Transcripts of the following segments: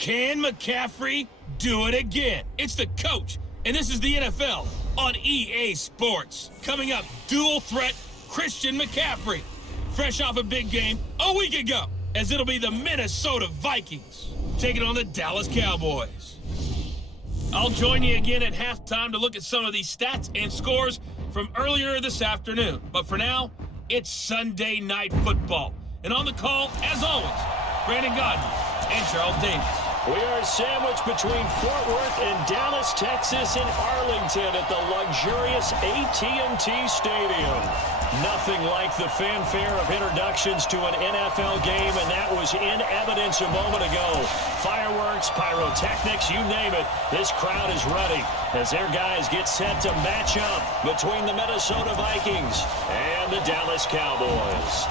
Can McCaffrey do it again? It's the coach, and this is the NFL on EA Sports. Coming up, dual threat Christian McCaffrey. Fresh off a big game a week ago, as it'll be the Minnesota Vikings taking on the Dallas Cowboys. I'll join you again at halftime to look at some of these stats and scores from earlier this afternoon. But for now, it's Sunday Night Football. And on the call, as always, Brandon Godden and Charles Davis. We are sandwiched between Fort Worth and Dallas, Texas, and Arlington at the luxurious AT&T Stadium. Nothing like the fanfare of introductions to an NFL game, and that was in evidence a moment ago. Fireworks, pyrotechnics, you name it, this crowd is ready as their guys get set to match up between the Minnesota Vikings and the Dallas Cowboys.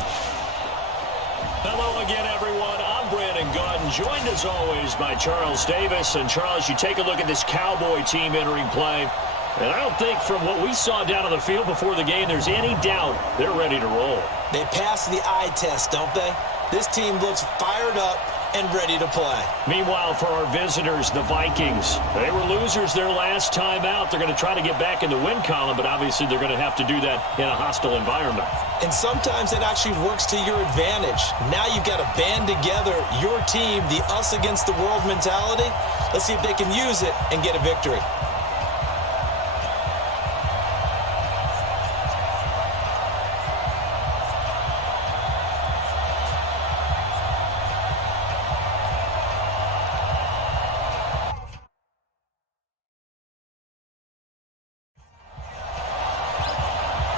Hello again, everyone. I'm Brandon Godden, joined as always by Charles Davis. And Charles, you take a look at this Cowboy team entering play, and I don't think from what we saw down on the field before the game there's any doubt they're ready to roll. They passed the eye test, don't they? This team looks fired up and ready to play. Meanwhile, for our visitors, the Vikings, they were losers their last time out. They're going to try to get back in the win column, but obviously they're going to have to do that in a hostile environment. And sometimes it actually works to your advantage. Now you've got to band together your team, the us against the world mentality. Let's see if they can use it and get a victory.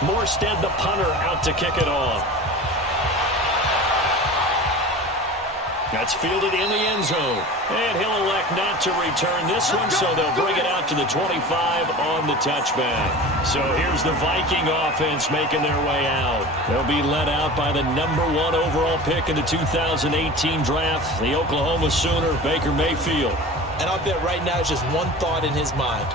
Morstead, the punter, out to kick it off. That's fielded in the end zone. And he'll elect not to return this one, so they'll bring it out to the 25 on the touchback. So here's the Viking offense making their way out. They'll be led out by the #1 overall pick in the 2018 draft, the Oklahoma Sooner, Baker Mayfield. And I'll bet right now it's just one thought in his mind.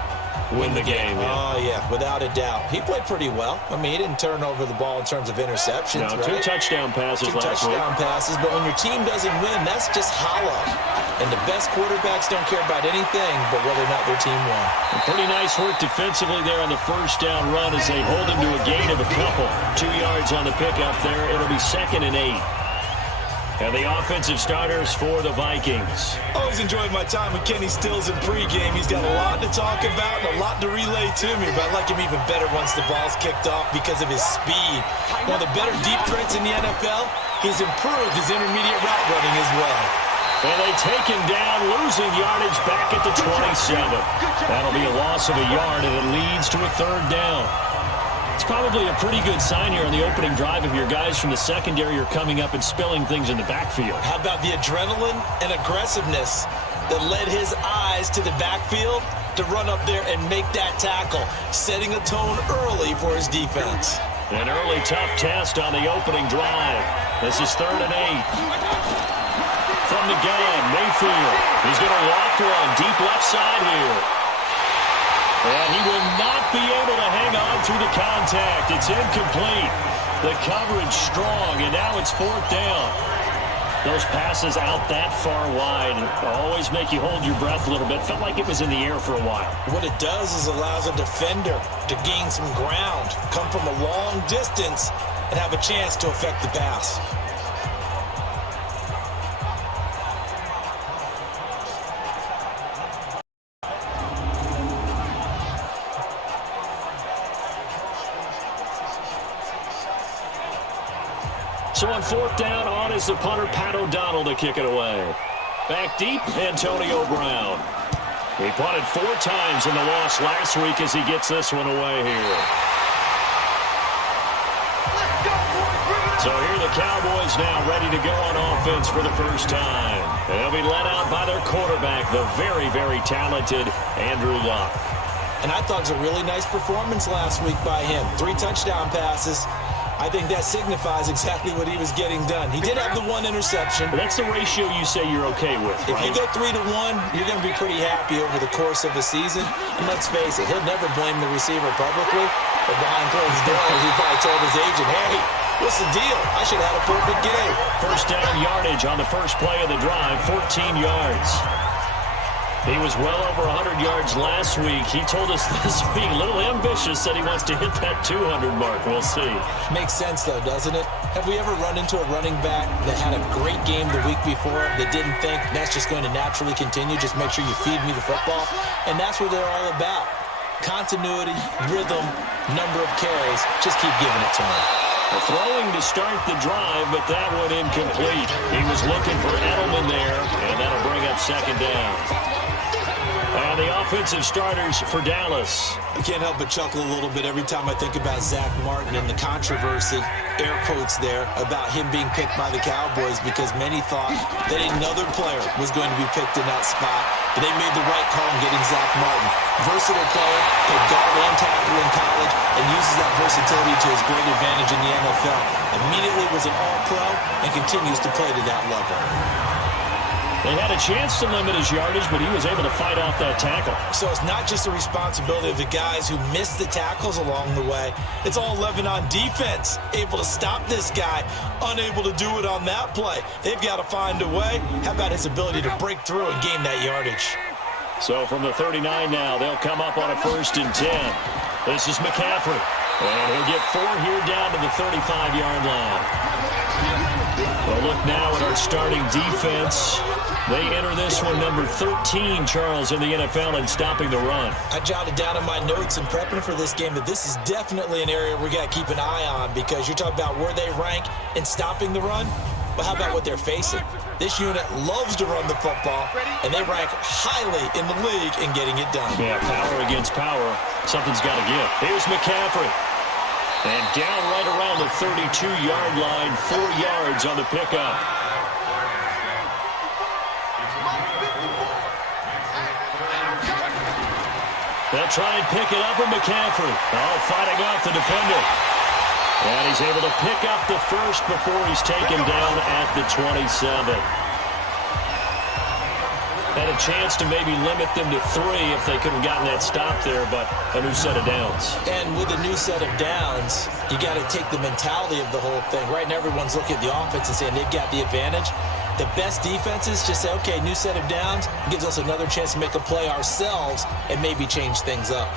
Win the game. Yeah. Oh, yeah, without a doubt. He played pretty well. I mean, he didn't turn over the ball in terms of interceptions, no, right? 2 touchdown passes last week. 2 touchdown passes, but when your team doesn't win, that's just hollow. And the best quarterbacks don't care about anything but whether or not their team won. Pretty nice work defensively there on the first down run as they hold him to a gain of a couple. 2 yards on the pickup there. It'll be 2nd and 8. And the offensive starters for the Vikings. Always enjoyed my time with Kenny Stills in pregame. He's got a lot to talk about and a lot to relay to me, but I like him even better once the ball's kicked off because of his speed. One of the better deep threats in the NFL. He's improved his intermediate route running as well. And they take him down, losing yardage back at the 27. That'll be a loss of a yard, and it leads to a 3rd down. It's probably a pretty good sign here on the opening drive if your guys from the secondary are coming up and spilling things in the backfield. How about the adrenaline and aggressiveness that led his eyes to the backfield to run up there and make that tackle, setting a tone early for his defense. An early tough test on the opening drive. This is 3rd and 8. From the gun, Mayfield. He's going to walk one deep left side here. And he will not be able to hang on through the contact. It's incomplete. The coverage strong, and now it's 4th down. Those passes out that far wide always make you hold your breath a little bit. Felt like it was in the air for a while. What it does is allows a defender to gain some ground, come from a long distance, and have a chance to affect the pass. So on 4th down, on is the punter, Pat O'Donnell, to kick it away. Back deep, Antonio Brown. He punted 4 times in the loss last week as he gets this one away here. So here the Cowboys now ready to go on offense for the first time. And they'll be led out by their quarterback, the very, very talented Andrew Luck. And I thought it was a really nice performance last week by him. 3 touchdown passes. I think that signifies exactly what he was getting done. He did have the 1 interception. But that's the ratio you say you're okay with, right? If you go 3-1, you're going to be pretty happy over the course of the season. And let's face it, he'll never blame the receiver publicly. But behind closed doors, he probably told his agent, hey, what's the deal? I should have had a perfect game. First down yardage on the first play of the drive, 14 yards. He was well over 100 yards last week. He told us this week, a little ambitious, said he wants to hit that 200 mark. We'll see. Makes sense, though, doesn't it? Have we ever run into a running back that had a great game the week before that didn't think that's just going to naturally continue? Just make sure you feed me the football. And that's what they're all about. Continuity, rhythm, number of carries. Just keep giving it to him. Throwing to start the drive, but that one incomplete. He was looking for Edelman there, and that'll bring up second down. And the offensive starters for Dallas. I can't help but chuckle a little bit every time I think about Zach Martin and the controversy, air quotes there, about him being picked by the Cowboys because many thought that another player was going to be picked in that spot. But they made the right call in getting Zach Martin. Versatile player, played guard and tackle in college, and uses that versatility to his great advantage in the NFL. Immediately was an all-pro and continues to play to that level. They had a chance to limit his yardage, but he was able to fight off that tackle. So it's not just the responsibility of the guys who missed the tackles along the way. It's all 11 on defense, able to stop this guy, unable to do it on that play. They've got to find a way. How about his ability to break through and gain that yardage? So from the 39 now, they'll come up on a 1st and 10. This is McCaffrey, and he'll get 4 here down to the 35-yard line. We'll look now at our starting defense. They enter this one number 13, Charles, in the NFL in stopping the run. I jotted down in my notes in prepping for this game that this is definitely an area we got to keep an eye on because you're talking about where they rank in stopping the run. But how about what they're facing? This unit loves to run the football, and they rank highly in the league in getting it done. Yeah, power against power. Something's got to give. Here's McCaffrey. And down right around the 32-yard line, 4 yards on the pickup. They'll try and pick it up with McCaffrey. Oh, fighting off the defender. And he's able to pick up the first before he's taken down at the 27. Had a chance to maybe limit them to 3 if they could have gotten that stop there, but a new set of downs. And with a new set of downs, you got to take the mentality of the whole thing. Right now, everyone's looking at the offense and saying they've got the advantage. The best defenses just say, okay, new set of downs, gives us another chance to make a play ourselves and maybe change things up.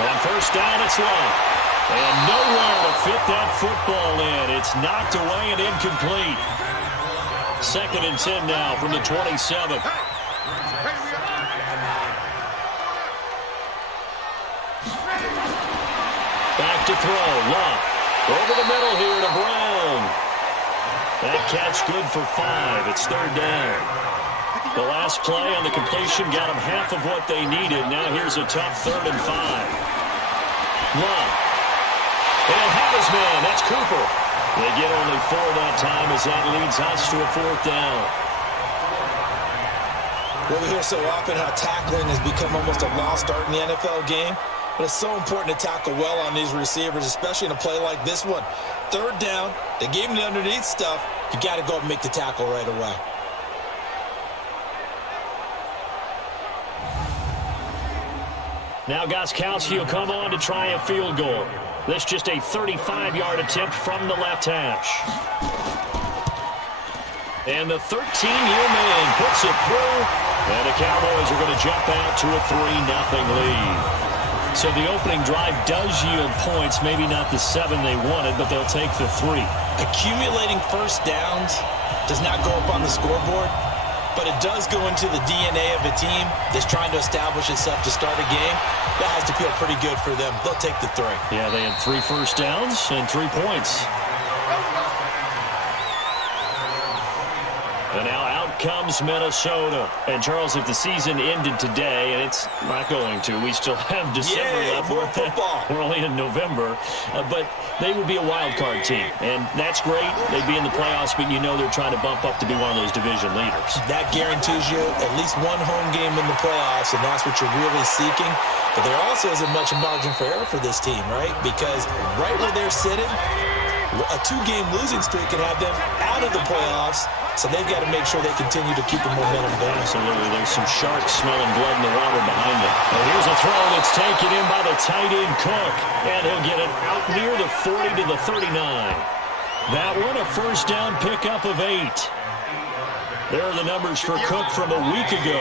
On 1st down, it's long. And nowhere to fit that football in. It's knocked away and incomplete. 2nd and 10 now from the 27. Back to throw. Love. Over the middle here to Brown. That catch good for 5. It's 3rd down. The last play on the completion got them half of what they needed. Now here's a tough 3rd and 5. Love. He'll have his man. That's Cooper. They get only 4 that time as that leads us to a 4th down. Well, we hear so often how tackling has become almost a lost art in the NFL game. But it's so important to tackle well on these receivers, especially in a play like this one. 3rd down, they gave him the underneath stuff. You got to go up and make the tackle right away. Now Gostkowski will come on to try a field goal. This just a 35-yard attempt from the left hash. And the 13-year man puts it through. And the Cowboys are going to jump out to a 3-0 lead. So the opening drive does yield points, maybe not the 7 they wanted, but they'll take the 3. Accumulating first downs does not go up on the scoreboard, but it does go into the DNA of a team that's trying to establish itself to start a game. That has to feel pretty good for them. They'll take the 3. Yeah, they had 3 first downs and 3 points. And now out comes Minnesota. And, Charles, if the season ended today, and it's not going to, we still have December left. More football. We're only in November. But they would be a wild card team. And that's great. They'd be in the playoffs, but you know they're trying to bump up to be one of those division leaders. That guarantees you at least one home game in the playoffs, and that's what you're really seeking. But there also isn't much margin for error for this team, right? Because right where they're sitting, a 2-game losing streak can have them out of the playoffs. So they've got to make sure they continue to keep the momentum going. Absolutely. There's some sharks smelling blood in the water behind them. Oh, here's a throw that's It's taken in by the tight end Cook, and he'll get it out near the 40 to the 39. That one a first down pickup of 8. There are the numbers for Cook from a week ago.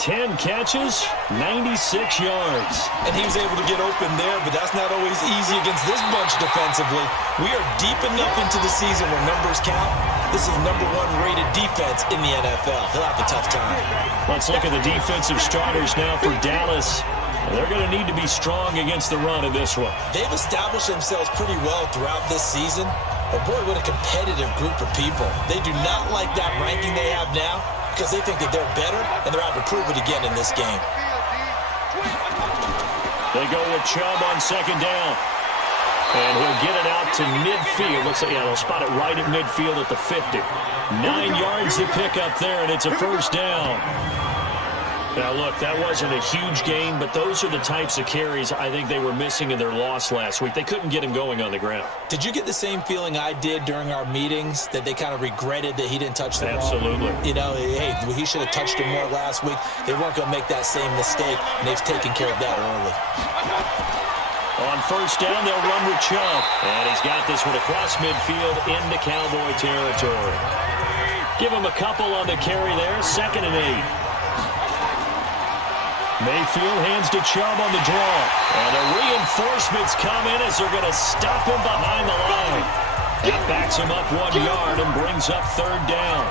10 catches, 96 yards. And he was able to get open there, but that's not always easy against this bunch defensively. We are deep enough into the season where numbers count. This is #1 rated defense in the NFL. He'll have a tough time. Let's look at the defensive starters now for Dallas. They're going to need to be strong against the run in this one. They've established themselves pretty well throughout this season. But boy, what a competitive group of people. They do not like that ranking they have now because they think that they're better, and they're out to prove it again in this game. They go with Chubb on second down. And he'll get it out to midfield. Looks like, yeah, they'll spot it right at midfield at the 50. 9 yards to pick up there, and it's a first down. Now, look, that wasn't a huge gain, but those are the types of carries I think they were missing in their loss last week. They couldn't get him going on the ground. Did you get the same feeling I did during our meetings, that they kind of regretted that he didn't touch the ball? Absolutely. You know, hey, he should have touched him more last week. They weren't going to make that same mistake, and they've taken care of that early. On first down, they'll run with Chubb. And he's got this one across midfield into Cowboy territory. Give him a couple on the carry there, 2nd and 8. Mayfield hands to Chubb on the draw. And the reinforcements come in as they're going to stop him behind the line. That backs him up 1 yard and brings up 3rd down.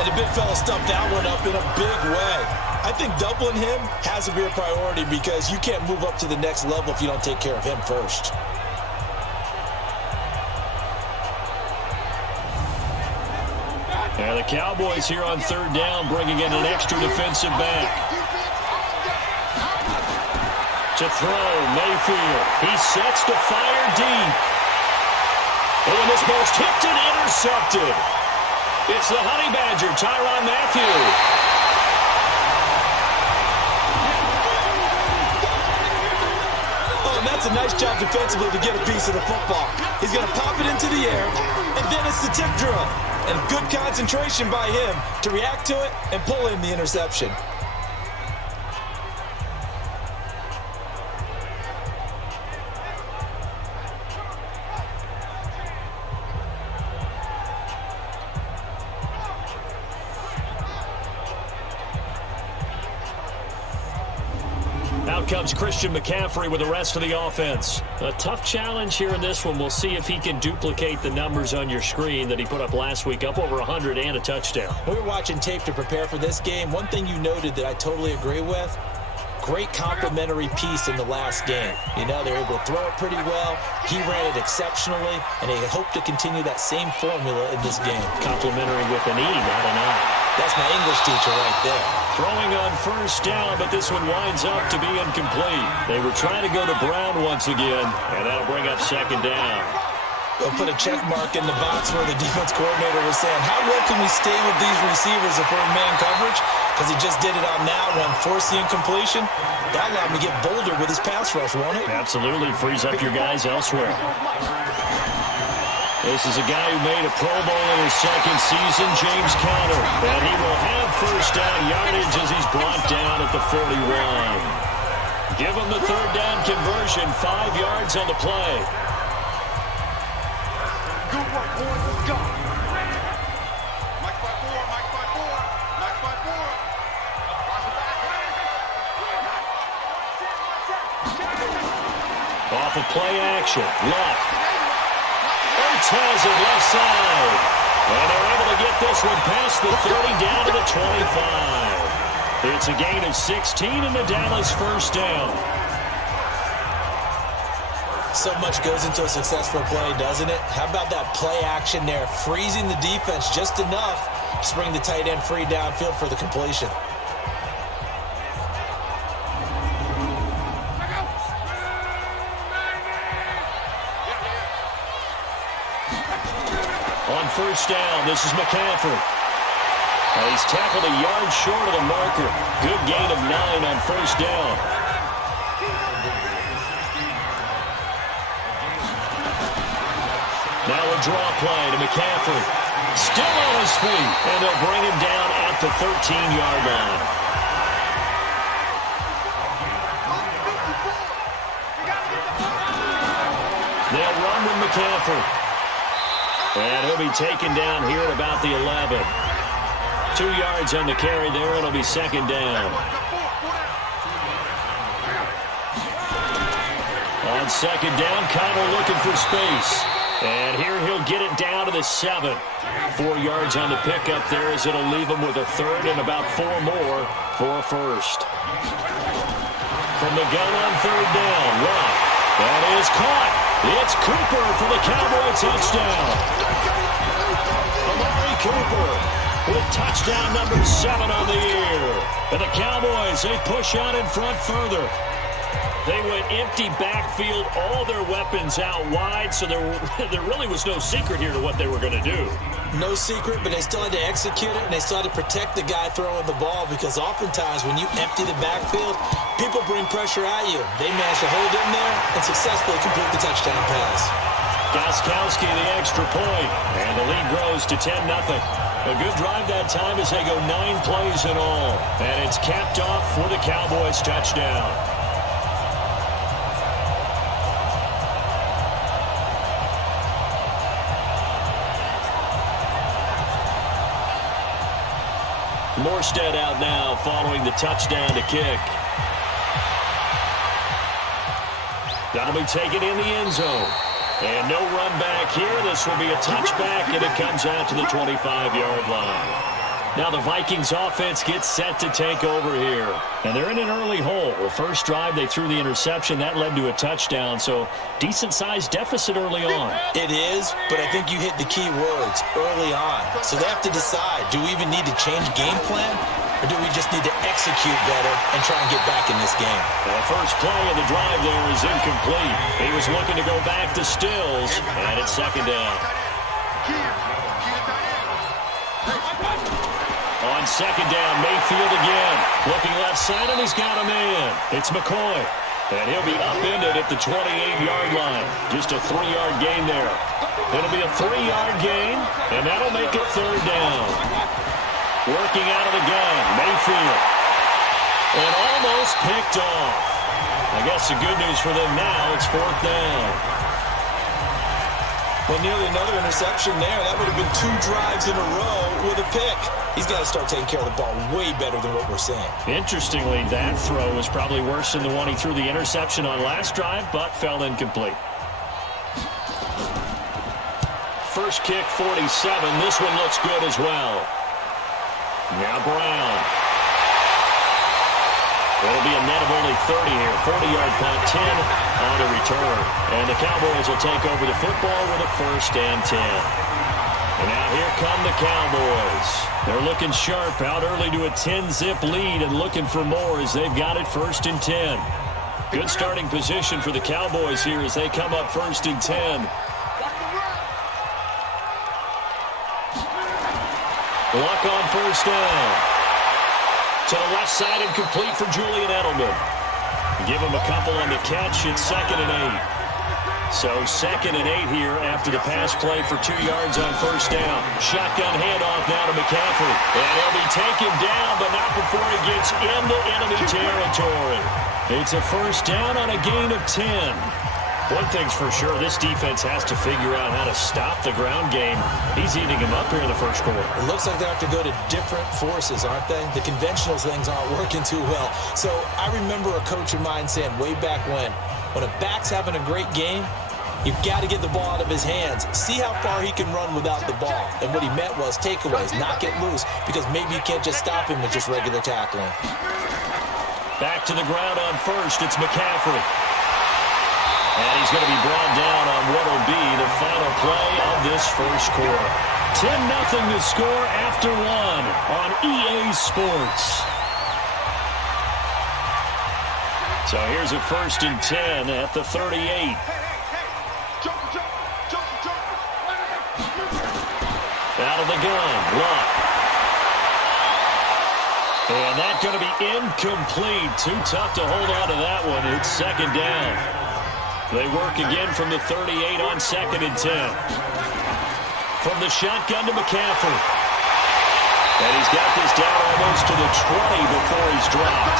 And the big fella stuffed that one up in a big way. I think doubling him has to be a priority because you can't move up to the next level if you don't take care of him first. And the Cowboys here on 3rd down, bringing in an extra defensive back. To throw, Mayfield. He sets to fire deep. And this ball's tipped and intercepted. It's the Honey Badger, Tyrann Mathieu. Oh, and that's a nice job defensively to get a piece of the football. He's going to pop it into the air, and then it's the tip drill. And good concentration by him to react to it and pull in the interception. Out comes Christian McCaffrey with the rest of the offense. A tough challenge here in this one. We'll see if he can duplicate the numbers on your screen that he put up last week, up over 100 and a touchdown. We were watching tape to prepare for this game. One thing you noted that I totally agree with, great complementary piece in the last game. You know, they were able to throw it pretty well. He ran it exceptionally, and they hope to continue that same formula in this game. Complimentary with an E, not an I. That's my English teacher right there. Throwing on first down, but this one winds up to be incomplete. They were trying to go to Brown once again, and that'll bring up 2nd down. They'll put a check mark in the box where the defense coordinator was saying, how well can we stay with these receivers if we're in man coverage? Because he just did it on that one, forced the incompletion. That allowed him to get bolder with his pass rush, won't it? Absolutely, frees up your guys elsewhere. This is a guy who made a Pro Bowl in his 2nd season, James Conner. And he will have first down yardage as he's brought down at the 41. Give him the 3rd down conversion, 5 yards on the play. Good work, boys. Let's go. Mike by 4, Mike by 4, Mike by 4. Watch the back. Off of play action, left. Has it left side. And they're able to get this one past the 30 down to the 25. It's a gain of 16 and the Dallas first down. So much goes into a successful play, doesn't it? How about that play action there? Freezing the defense just enough to bring the tight end free downfield for the completion. On first down, this is McCaffrey. He's tackled a yard short of the marker. Good gain of 9 on first down. Now a draw play to McCaffrey. Still on his feet, and they'll bring him down at the 13-yard line. McCaffrey. And he'll be taken down here at about the 11. 2 yards on the carry there. It'll be second down. On second down, Connor looking for space. And here he'll get it down to the 7. 4 yards on the pickup there as it'll leave him with a third and about 4 more for a first. From the gun on third down, Luck. That is caught. It's Cooper for the Cowboy touchdown. Amari Cooper with touchdown number 7 on the year. And the Cowboys, they push out in front further. They went empty backfield, all their weapons out wide, so there really was no secret here to what they were going to do. No secret, but they still had to execute it, and they still had to protect the guy throwing the ball, because oftentimes when you empty the backfield, people bring pressure at you. They managed to hold in there and successfully complete the touchdown pass. Gostkowski the extra point, and the lead grows to 10-0. A good drive that time as they go 9 plays in all, and it's capped off for the Cowboys touchdown. Morstead out now following the touchdown to kick. That'll be taken in the end zone. And no run back here. This will be a touchback, and it comes out to the 25-yard line. Now the Vikings offense gets set to take over here. And they're in an early hole. The first drive, they threw the interception. That led to a touchdown, so decent-sized deficit early on. It is, but I think you hit the key words, early on. So they have to decide, do we even need to change game plan, or do we just need to execute better and try and get back in this game? The first play of the drive there is incomplete. He was looking to go back to Stills, and it's second down. On second down, Mayfield again. Looking left side, and he's got a man. It's McCoy. And he'll be upended at the 28-yard line. Just a 3-yard gain there. It'll be a 3-yard gain, and that'll make it third down. Working out of the gun, Mayfield. And almost picked off. I guess the good news for them now, it's fourth down. Well, nearly another interception there. That would have been 2 drives in a row with a pick. He's got to start taking care of the ball way better than what we're seeing. Interestingly, that throw was probably worse than the one he threw the interception on last drive, but fell incomplete. First kick, 47. This one looks good as well. Now Brown. It'll be a net of only 30 here. 40-yard punt, 10 on the return. And the Cowboys will take over the football with a first and 10. And now here come the Cowboys. They're looking sharp, out early to a 10-zip lead and looking for more as they've got it first and 10. Good starting position for the Cowboys here as they come up first and 10. Luck on first down. To the left side and complete for Julian Edelman. Give him a couple on the catch. It's second and 8. So second and 8 here after the pass play for 2 yards on first down. Shotgun handoff now to McCaffrey. And he'll be taken down, but not before he gets into enemy territory. It's a first down on a gain of 10. One thing's for sure, this defense has to figure out how to stop the ground game. He's eating him up here in the first quarter. It looks like they have to go to different forces, aren't they? The conventional things aren't working too well. So I remember a coach of mine saying way back when a back's having a great game, you've got to get the ball out of his hands. See how far he can run without the ball. And what he meant was takeaways, not get loose, because maybe you can't just stop him with just regular tackling. Back to the ground on first, it's McCaffrey. And he's going to be brought down on what will be the final play of this first quarter. 10-0 to score after 1 on EA Sports. So here's a first and 10 at the 38. Out of the gun, Luck. And that's going to be incomplete. Too tough to hold on to that one. It's second down. They work again from the 38 on second and 10. From the shotgun to McCaffrey. And he's got this down almost to the 20 before he's dropped.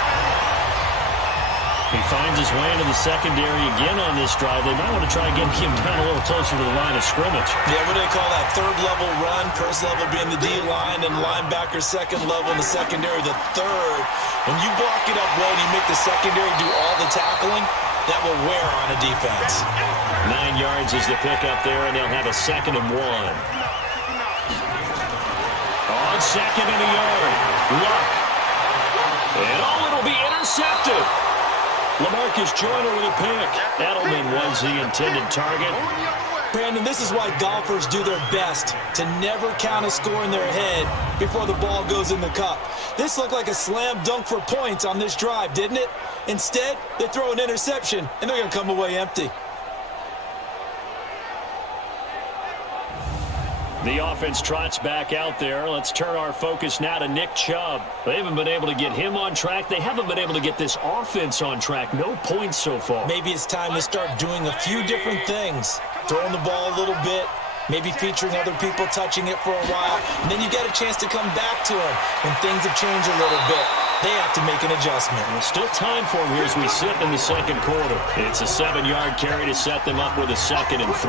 He finds his way into the secondary again on this drive. They might want to try getting him down a little closer to the line of scrimmage. Yeah, what do they call that? Third level run, first level being the D-line, and linebacker second level, and the secondary the third. When you block it up well and you make the secondary do all the tackling, that will wear on a defense. 9 yards is the pickup there, and they'll have a 2nd and 1. On 2nd and a yard. Luck. And it'll be intercepted. LaMarcus Joyner with a pick. Edelman was the intended target. Brandon, this is why golfers do their best to never count a score in their head before the ball goes in the cup. This looked like a slam dunk for points on this drive, didn't it? Instead, they throw an interception, and they're going to come away empty. The offense trots back out there. Let's turn our focus now to Nick Chubb. They haven't been able to get him on track. They haven't been able to get this offense on track. No points so far. Maybe it's time to start doing a few different things. Throwing the ball a little bit, maybe featuring other people touching it for a while, and then you get a chance to come back to him when things have changed a little bit. They have to make an adjustment. There's still time for him here as we sit in the second quarter. It's a 7-yard carry to set them up with a 2nd and 3.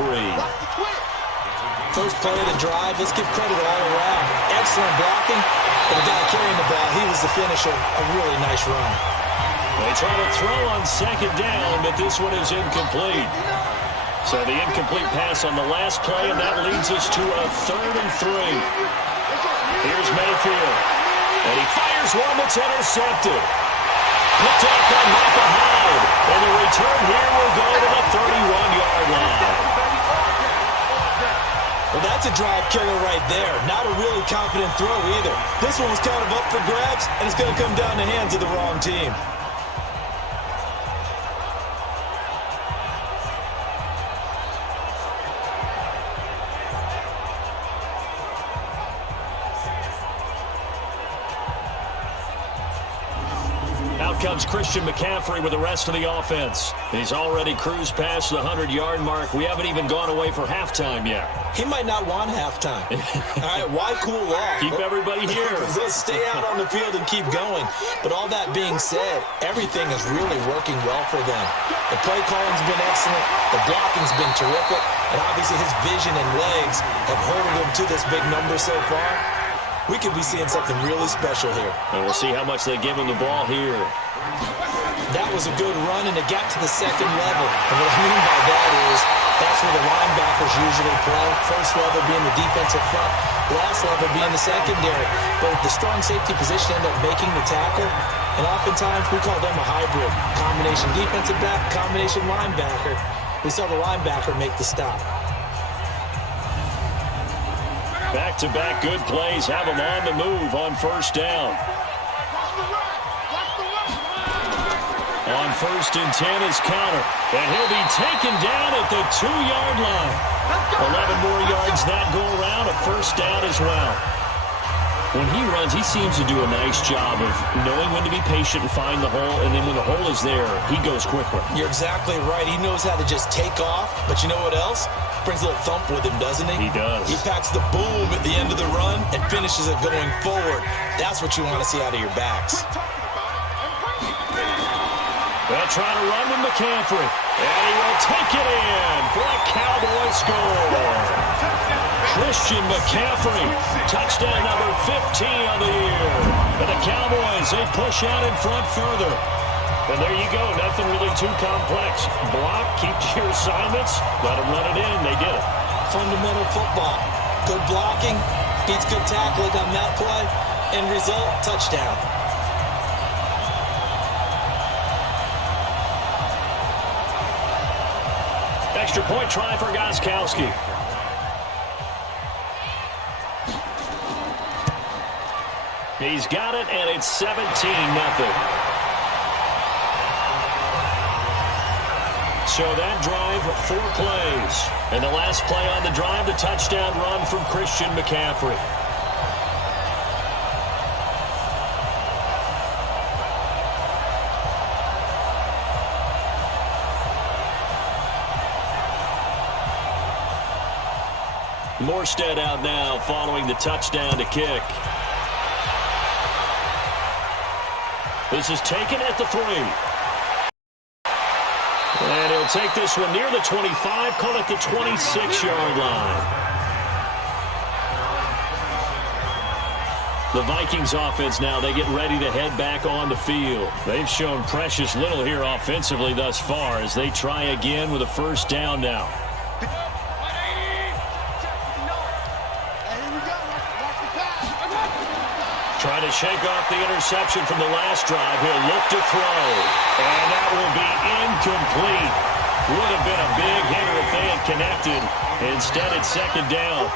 First play of the drive, let's give credit all around. Excellent blocking, but the guy carrying the ball, he was the finisher. A really nice run. They try to throw on 2nd down, but this one is incomplete. So the incomplete pass on the last play, and that leads us to a 3rd and 3. Here's Mayfield. And he fires one that's intercepted. Picked up by Michael Hyde. And the return here will go to the 31-yard line. Well, that's a drive killer right there. Not a really confident throw either. This one was kind of up for grabs, and it's going to come down the hands of the wrong team. Out comes Christian McCaffrey with the rest of the offense. He's already cruised past the 100-yard mark. We haven't even gone away for halftime yet. He might not want halftime. All right, why cool off? Keep everybody here. Let's stay out on the field and keep going. But all that being said, everything is really working well for them. The play calling's been excellent. The blocking's been terrific. And obviously his vision and legs have herded him to this big number so far. We could be seeing something really special here. And we'll see how much they give him the ball here. That was a good run, and it got to the 2nd level. And what I mean by that is that's where the linebackers usually play. First level being the defensive front, last level being the secondary. But the strong safety position ended up making the tackle, and oftentimes we call them a hybrid. Combination defensive back, combination linebacker. We saw the linebacker make the stop. Back-to-back good plays have him on the move on 1st down. On 1st and 10 is Counter, and he'll be taken down at the 2-yard line. 11 more yards that go around, a 1st down as well. When he runs, he seems to do a nice job of knowing when to be patient and find the hole, and then when the hole is there, he goes quickly. You're exactly right. He knows how to just take off, but you know what else? Brings a little thump with him, doesn't he? He does. He packs the boom at the end of the run and finishes it going forward. That's what you want to see out of your backs. They'll try to run with McCaffrey, and he will take it in for a Cowboy score. Christian McCaffrey, touchdown number 15 on the year. And the Cowboys, they push out in front further. And there you go, nothing really too complex. Block, keep to your assignments, let them run it in. They did it. Fundamental football. Good blocking, beats good tackling on that play, end result, touchdown. Extra point try for Gostkowski. He's got it, and it's 17-0. So that drive, 4 plays. And the last play on the drive, the touchdown run from Christian McCaffrey. Morstead out now following the touchdown to kick. This is taken at the 3. They'll take this one near the 25, call it the 26-yard line. The Vikings offense now, they get ready to head back on the field. They've shown precious little here offensively thus far as they try again with a first down now. Trying to shake off the interception from the last drive. He'll look to throw. And that will be incomplete. Would have been a big hitter if they had connected. Instead, it's second down.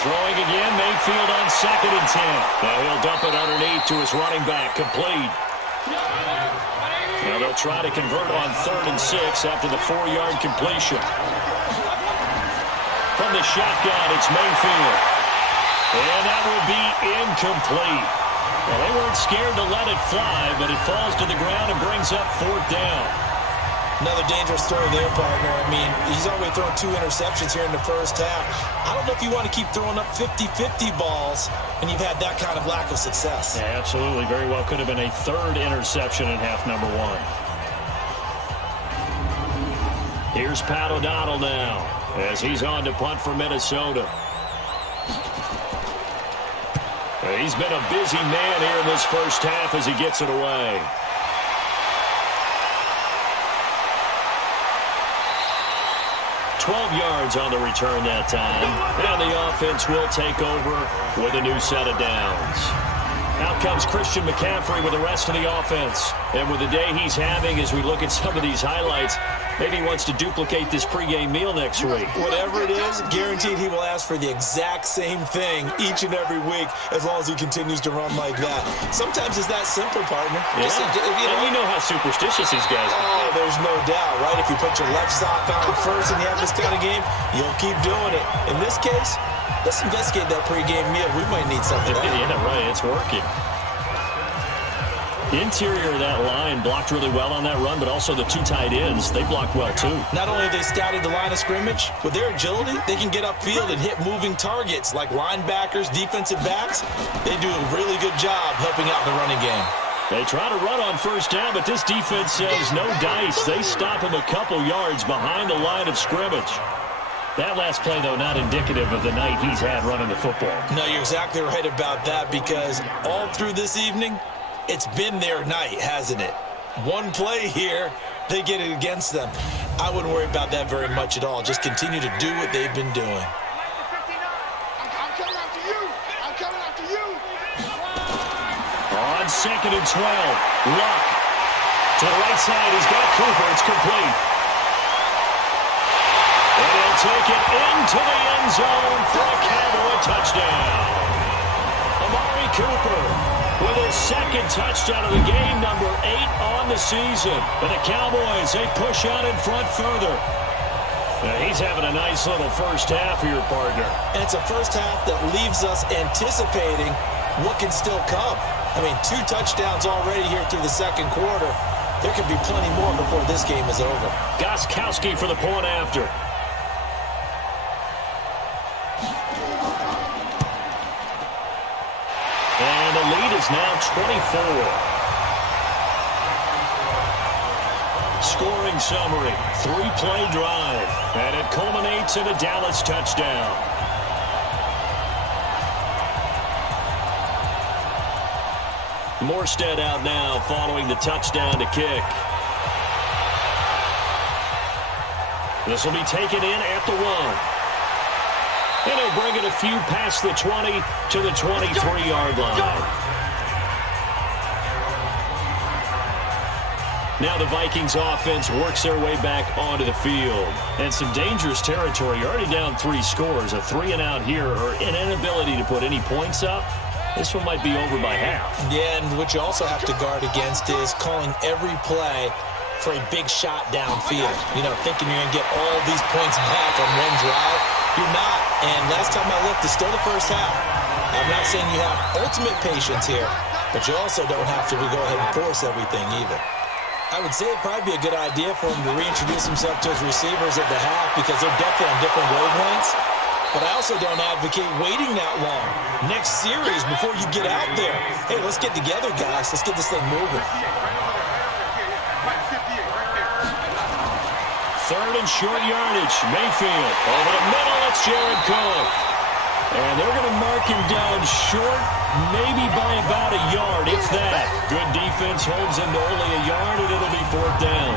Throwing again, Mayfield on 2nd and 10. Now he'll dump it underneath to his running back, complete. Now they'll try to convert on 3rd and 6 after the 4-yard completion. From the shotgun, it's Mayfield. And that will be incomplete. Well, they weren't scared to let it fly, but it falls to the ground and brings up 4th down. Another dangerous throw there, partner. I mean, he's already thrown 2 interceptions here in the first half. I don't know if you want to keep throwing up 50-50 balls when you've had that kind of lack of success. Yeah, absolutely. Very well could have been a 3rd interception in half number 1. Here's Pat O'Donnell now as he's on to punt for Minnesota. He's been a busy man here in this first half as he gets it away. $12 yards on the return that time. And the offense will take over with a new set of downs. Out comes Christian McCaffrey with the rest of the offense. And with the day he's having as we look at some of these highlights, maybe he wants to duplicate this pregame meal next week. Whatever it is, guaranteed he will ask for the exact same thing each and every week as long as he continues to run like that. Sometimes it's that simple, partner. Yeah. And we know how superstitious these guys are. Oh, there's no doubt, right? If you put your left sock on first and you have this kind of game, you'll keep doing it. In this case, let's investigate that pregame meal. We might need something. Yeah, right. It's working. Interior of that line blocked really well on that run, but also the 2 tight ends, they blocked well too. Not only have they scouted the line of scrimmage, with their agility, they can get upfield and hit moving targets like linebackers, defensive backs. They do a really good job helping out the running game. They try to run on first down, but this defense says no dice. They stop him a couple yards behind the line of scrimmage. That last play, though, not indicative of the night he's had running the football. No, you're exactly right about that because all through this evening, it's been their night, hasn't it? One play here, they get it against them. I wouldn't worry about that very much at all. Just continue to do what they've been doing. I'm coming after you. I'm coming after you. On 2nd and 12, Luck. To the right side, he's got Cooper. It's complete. And he'll take it into the end zone for a Cowboy touchdown. Amari Cooper with his 2nd touchdown of the game, number 8 on the season. And the Cowboys, they push out in front further. Now, he's having a nice little first half here, partner. And it's a first half that leaves us anticipating what can still come. I mean, 2 touchdowns already here through the 2nd quarter. There could be plenty more before this game is over. Gostkowski for the point after. And the lead is now 24. Scoring summary, 3-play drive, and it culminates in a Dallas touchdown. Morstead out now following the touchdown to kick. This will be taken in at the 1. And he'll bring it a few past the 20 to the 23-yard line. Now the Vikings offense works their way back onto the field. And some dangerous territory. You're already down 3 scores. A 3-and-out here or an inability to put any points up. This one might be over by half. Yeah, and what you also have to guard against is calling every play for a big shot downfield. You know, thinking you're going to get all these points back on one drive. You're not. And last time I looked, it's still the first half. I'm not saying you have ultimate patience here, but you also don't have to go ahead and force everything either. I would say it'd probably be a good idea for him to reintroduce himself to his receivers at the half because they're definitely on different wavelengths. But I also don't advocate waiting that long. Next series, before you get out there, hey, let's get together, guys. Let's get this thing moving. third and short yardage. Mayfield over the middle. It's Jared Cook. And they're going to mark him down short, maybe by about a yard, if that. Good defense holds him to only a yard, and it'll be fourth down.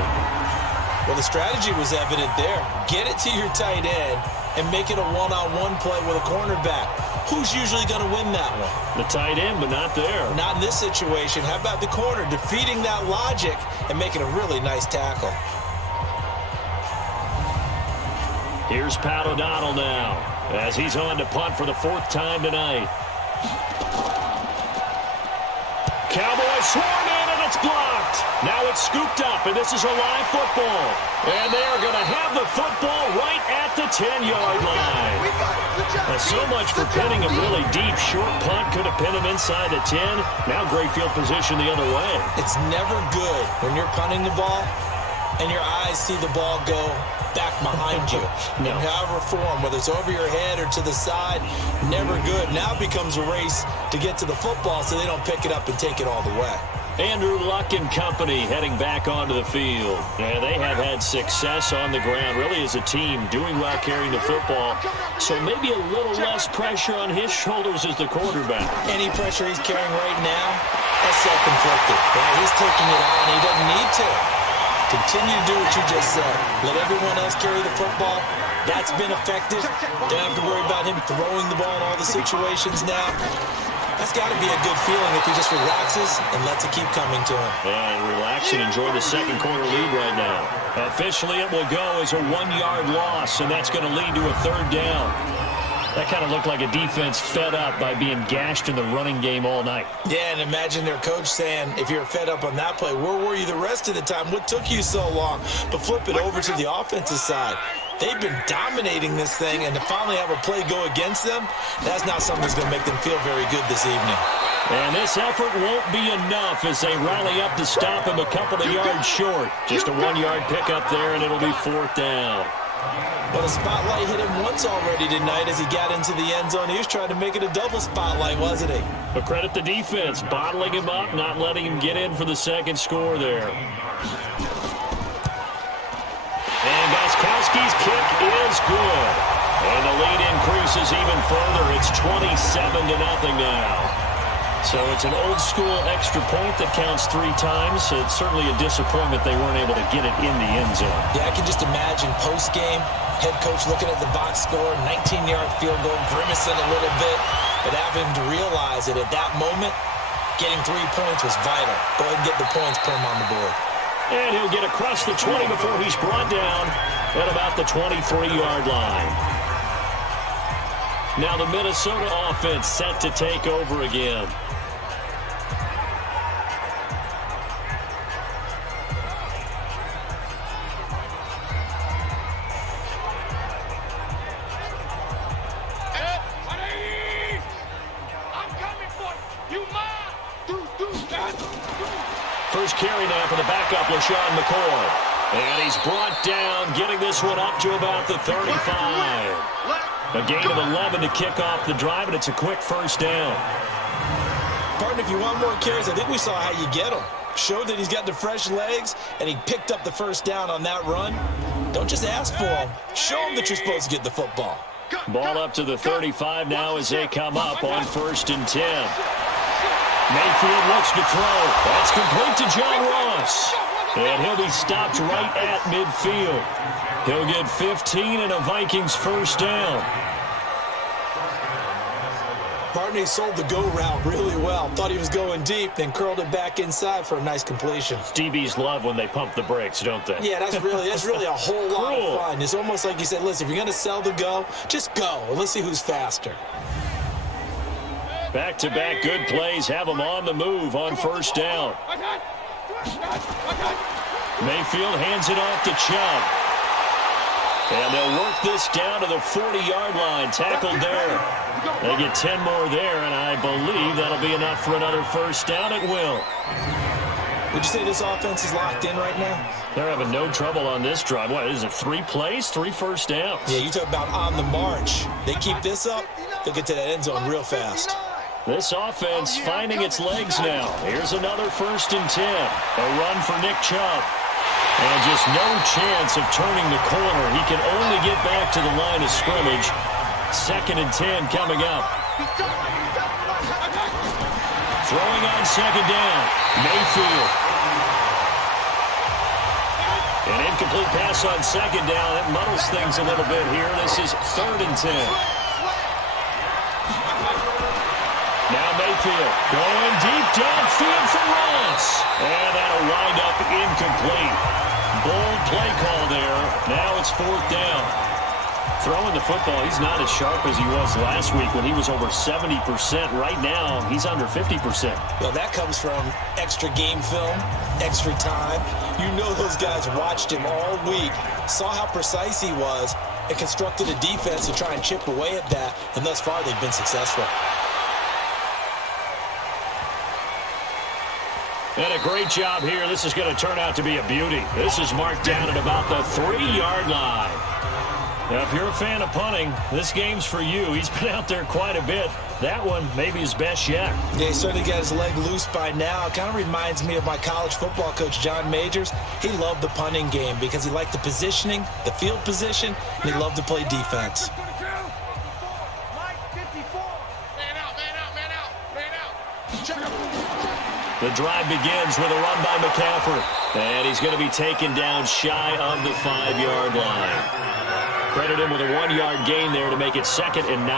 Well, the strategy was evident there. Get it to your tight end and make it a one-on-one play with a cornerback. Who's usually going to win that one? The tight end, but not there. Not in this situation. How about the corner defeating that logic and making a really nice tackle? Here's Pat O'Donnell now, as he's on to punt for the fourth time tonight. Cowboys swarm in, and it's blocked. Now it's scooped up, and this is a live football. And they are going to have the football right at the 10-yard line. So much for pinning him really deep. Short punt could have pinned him inside the 10. Now great field position the other way. It's never good when you're punting the ball and your eyes see the ball go back behind you. No. In however form, whether it's over your head or to the side, never good. Now it becomes a race to get to the football so they don't pick it up and take it all the way. Andrew Luck and company heading back onto the field. Yeah, they have had success on the ground, really as a team, doing well carrying the football. So maybe a little less pressure on his shoulders as the quarterback. Any pressure he's carrying right now, that's self-inflicted. Yeah, he's taking it on. He doesn't need to. Continue to do what you just said. Let everyone else carry the football. That's been effective. Don't have to worry about him throwing the ball in all the situations now. That's got to be a good feeling if he just relaxes and lets it keep coming to him. Yeah, relax and enjoy the second quarter lead right now. Officially, it will go as a 1-yard loss, and that's going to lead to a third down. That kind of looked like a defense fed up by being gashed in the running game all night. Yeah, and imagine their coach saying, if you're fed up on that play, where were you the rest of the time? What took you so long? But flip it over to the offensive side. They've been dominating this thing, and to finally have a play go against them, that's not something that's going to make them feel very good this evening. And this effort won't be enough as they rally up to stop him a couple of yards short. Just a 1-yard pickup there, and it'll be fourth down. Well, the spotlight hit him once already tonight as he got into the end zone. He was trying to make it a double spotlight, wasn't he? But credit the defense, bottling him up, not letting him get in for the second score there. And Gostkowski's kick is good. And the lead increases even further. It's 27-0 now. So it's an old-school extra point that counts 3 times. It's certainly a disappointment they weren't able to get it in the end zone. Yeah, I can just imagine post-game, head coach looking at the box score, 19-yard field goal, grimacing a little bit, but having to realize that at that moment, getting 3 points was vital. Go ahead and get the points, put them on the board. And he'll get across the 20 before he's brought down at about the 23-yard line. Now the Minnesota offense set to take over again. First carry now for the backup, LaShawn McCoy. And he's brought down, getting this one up to about the 35. A gain of 11 to kick off the drive, and it's a quick first down. Partner, if you want more carries, I think we saw how you get them. Showed that he's got the fresh legs, and he picked up the first down on that run. Don't just ask for them. Show them that you're supposed to get the football. Ball up to the 35 now as they come up on 1st and 10. Mayfield looks to throw. That's complete to John Ross. And he'll be stopped right at midfield. He'll get 15 and a Vikings first down. Partner sold the go route really well. Thought he was going deep, then curled it back inside for a nice completion. DBs love when they pump the brakes, don't they? Yeah, that's really a whole lot of fun. It's almost like you said, listen, if you're going to sell the go, just go. Let's see who's faster. Back-to-back good plays have them on the move on first down. Mayfield hands it off to Chubb. And they'll work this down to the 40-yard line. Tackled there. They get 10 more there, and I believe that'll be enough for another first down. It will. Would you say this offense is locked in right now? They're having no trouble on this drive. What, is it 3 plays, 3 first downs? Yeah, you talk about on the march. They keep this up, they'll get to that end zone real fast. This offense finding its legs now. Here's another 1st and 10. A run for Nick Chubb. And just no chance of turning the corner. He can only get back to the line of scrimmage. 2nd and 10 coming up. Throwing on 2nd down. Mayfield. An incomplete pass on 2nd down. It muddles things a little bit here. This is 3rd and 10. Now Mayfield going deep downfield for Ross. And that'll wind up incomplete. Bold play call there. Now it's 4th down. Throwing the football, he's not as sharp as he was last week when he was over 70%. Right now, he's under 50%. Well, that comes from extra game film, extra time. You know those guys watched him all week, saw how precise he was, and constructed a defense to try and chip away at that. And thus far, they've been successful. And a great job here. This is going to turn out to be a beauty. This is marked down at about the 3-yard line. Now, if you're a fan of punting, this game's for you. He's been out there quite a bit. That one, maybe his best yet. Yeah, he certainly got his leg loose by now. It kind of reminds me of my college football coach, John Majors. He loved the punting game because he liked the positioning, the field position, and he loved to play defense. The drive begins with a run by McCaffrey. And he's going to be taken down shy of the 5-yard line. Credit him with a 1-yard gain there to make it 2nd and 9.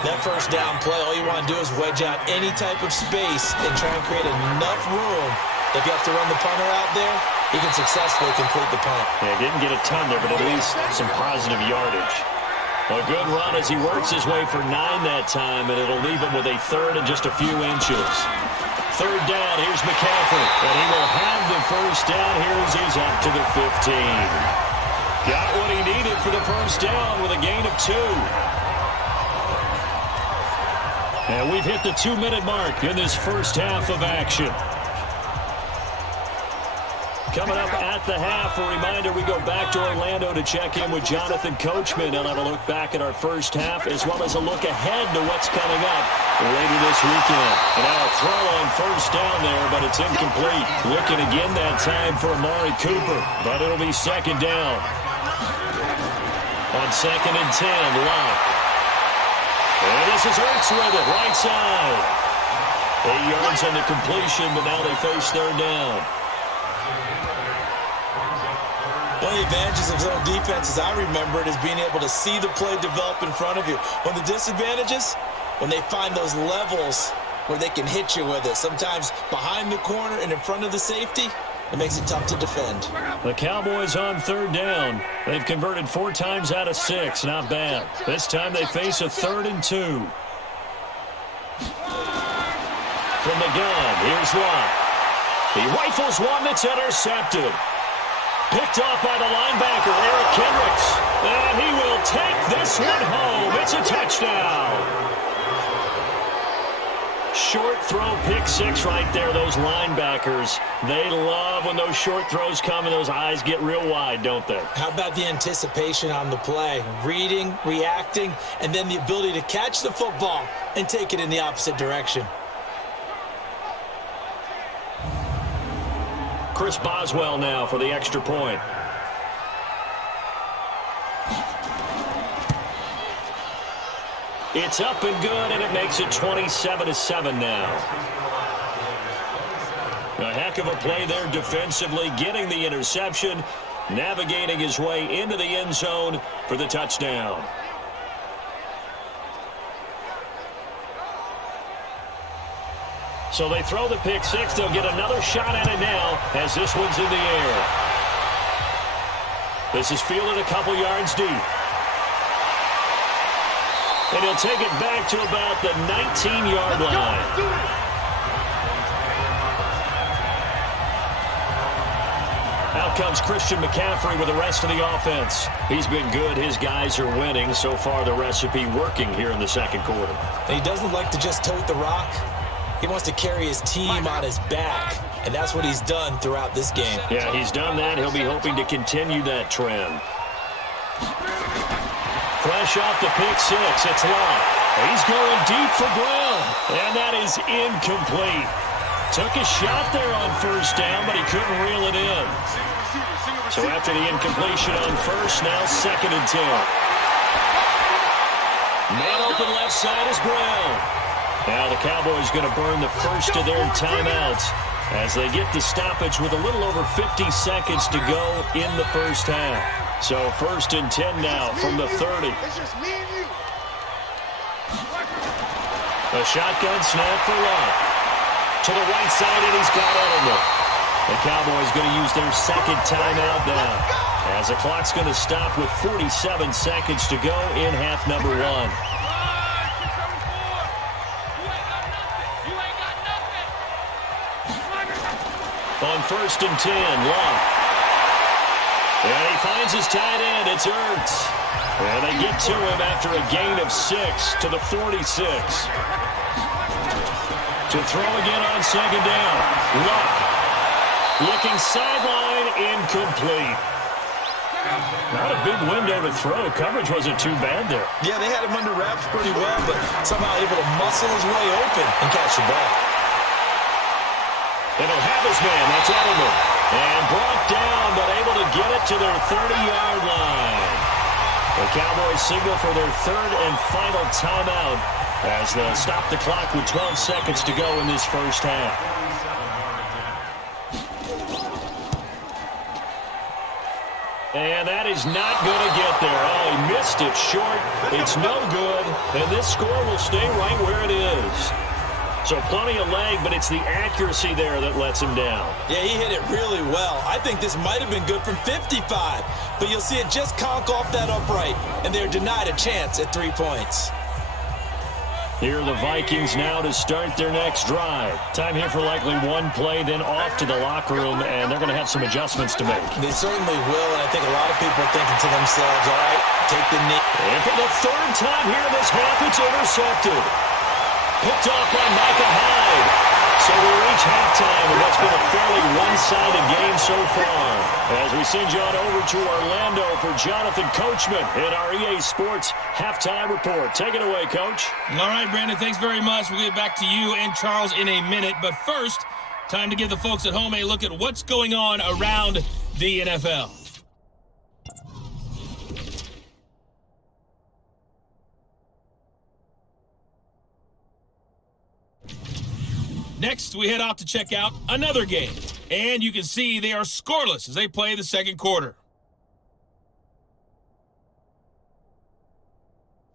That first down play, all you want to do is wedge out any type of space and try and create enough room. If you have to run the punter out there, he can successfully complete the punt. Yeah, didn't get a ton there, but at least some positive yardage. A good run as he works his way for 9 that time, and it'll leave him with a 3rd and just a few inches. 3rd down, here's McCaffrey, and he will have the first down here as he's up to the 15. Got what he needed for the first down with a gain of 2. And we've hit the 2-minute mark in this first half of action. Coming up at the half, a reminder, we go back to Orlando to check in with Jonathan Coachman. He'll have a look back at our first half as well as a look ahead to what's coming up later this weekend. And now a throw on first down there, but it's incomplete. Looking again that time for Amari Cooper, but it'll be 2nd down. On 2nd and 10, Locke. And this is Ertz with it, right side. 8 yards on the completion, but now they face 3rd down. One of the advantages of zone defense, as I remember it, is being able to see the play develop in front of you. One of the disadvantages, when they find those levels where they can hit you with it, sometimes behind the corner and in front of the safety, it makes it tough to defend. The Cowboys on 3rd down. They've converted 4 times out of 6. Not bad. This time they face a 3rd and 2. From the gun, here's Locke. He rifles one that's intercepted. Picked off by the linebacker, Eric Kendricks. And he will take this one home. It's a touchdown. Short throw, pick 6 right there. Those linebackers, they love when those short throws come and those eyes get real wide, don't they? How about the anticipation on the play? Reading, reacting, and then the ability to catch the football and take it in the opposite direction. Chris Boswell now for the extra point. It's up and good, and it makes it 27-7 now. A heck of a play there defensively, getting the interception, navigating his way into the end zone for the touchdown. So they throw the pick 6. They'll get another shot at it now as this one's in the air. This is fielded a couple yards deep. And he'll take it back to about the 19-yard line. Out comes Christian McCaffrey with the rest of the offense. He's been good. His guys are winning. So far, the recipe working here in the second quarter. And he doesn't like to just tote the rock. He wants to carry his team on his back, and that's what he's done throughout this game. Yeah, he's done that. He'll be hoping to continue that trend. Fresh off the pick 6, it's Locke. He's going deep for Brown, and that is incomplete. Took a shot there on first down, but he couldn't reel it in. So after the incompletion on first, now 2nd and 10. Man open left side is Brown. Now the Cowboys going to burn the first of their timeouts as they get the stoppage with a little over 50 seconds to go in the first half. So 1st and 10 now from the 30. A shotgun snap for Luck. To the right side, and he's got Edelman. The Cowboys going to use their 2nd timeout now, as the clock's going to stop with 47 seconds to go in half number 1. On 1st and 10, Luck. And he finds his tight end. It's Ertz. And they get to him after a gain of 6 to the 46. To throw again on 2nd down. Luck. Looking sideline, incomplete. Not a big window to throw. Coverage wasn't too bad there. Yeah, they had him under wraps pretty well, but somehow able to muscle his way open and catch the ball. They don't have his man. That's Edelman. And brought down, but able to get it to their 30-yard line. The Cowboys signal for their 3rd and final timeout as they'll stop the clock with 12 seconds to go in this first half. And that is not going to get there. Oh, he missed it short. It's no good. And this score will stay right where it is. So plenty of leg, but it's the accuracy there that lets him down. Yeah, he hit it really well. I think this might have been good from 55. But you'll see it just conk off that upright. And they're denied a chance at 3 points. Here are the Vikings now to start their next drive. Time here for likely one play, then off to the locker room, and they're going to have some adjustments to make. They certainly will, and I think a lot of people are thinking to themselves, all right, take the knee. And for the 3rd time here this half, it's intercepted. Picked off by Micah Hyde. So we reach halftime in what's been a fairly one-sided game so far. As we send you on over to Orlando for Jonathan Coachman in our EA Sports Halftime Report. Take it away, Coach. All right, Brandon, thanks very much. We'll get back to you and Charles in a minute. But first, time to give the folks at home a look at what's going on around the NFL. Next, we head off to check out another game. And you can see they are scoreless as they play the 2nd quarter.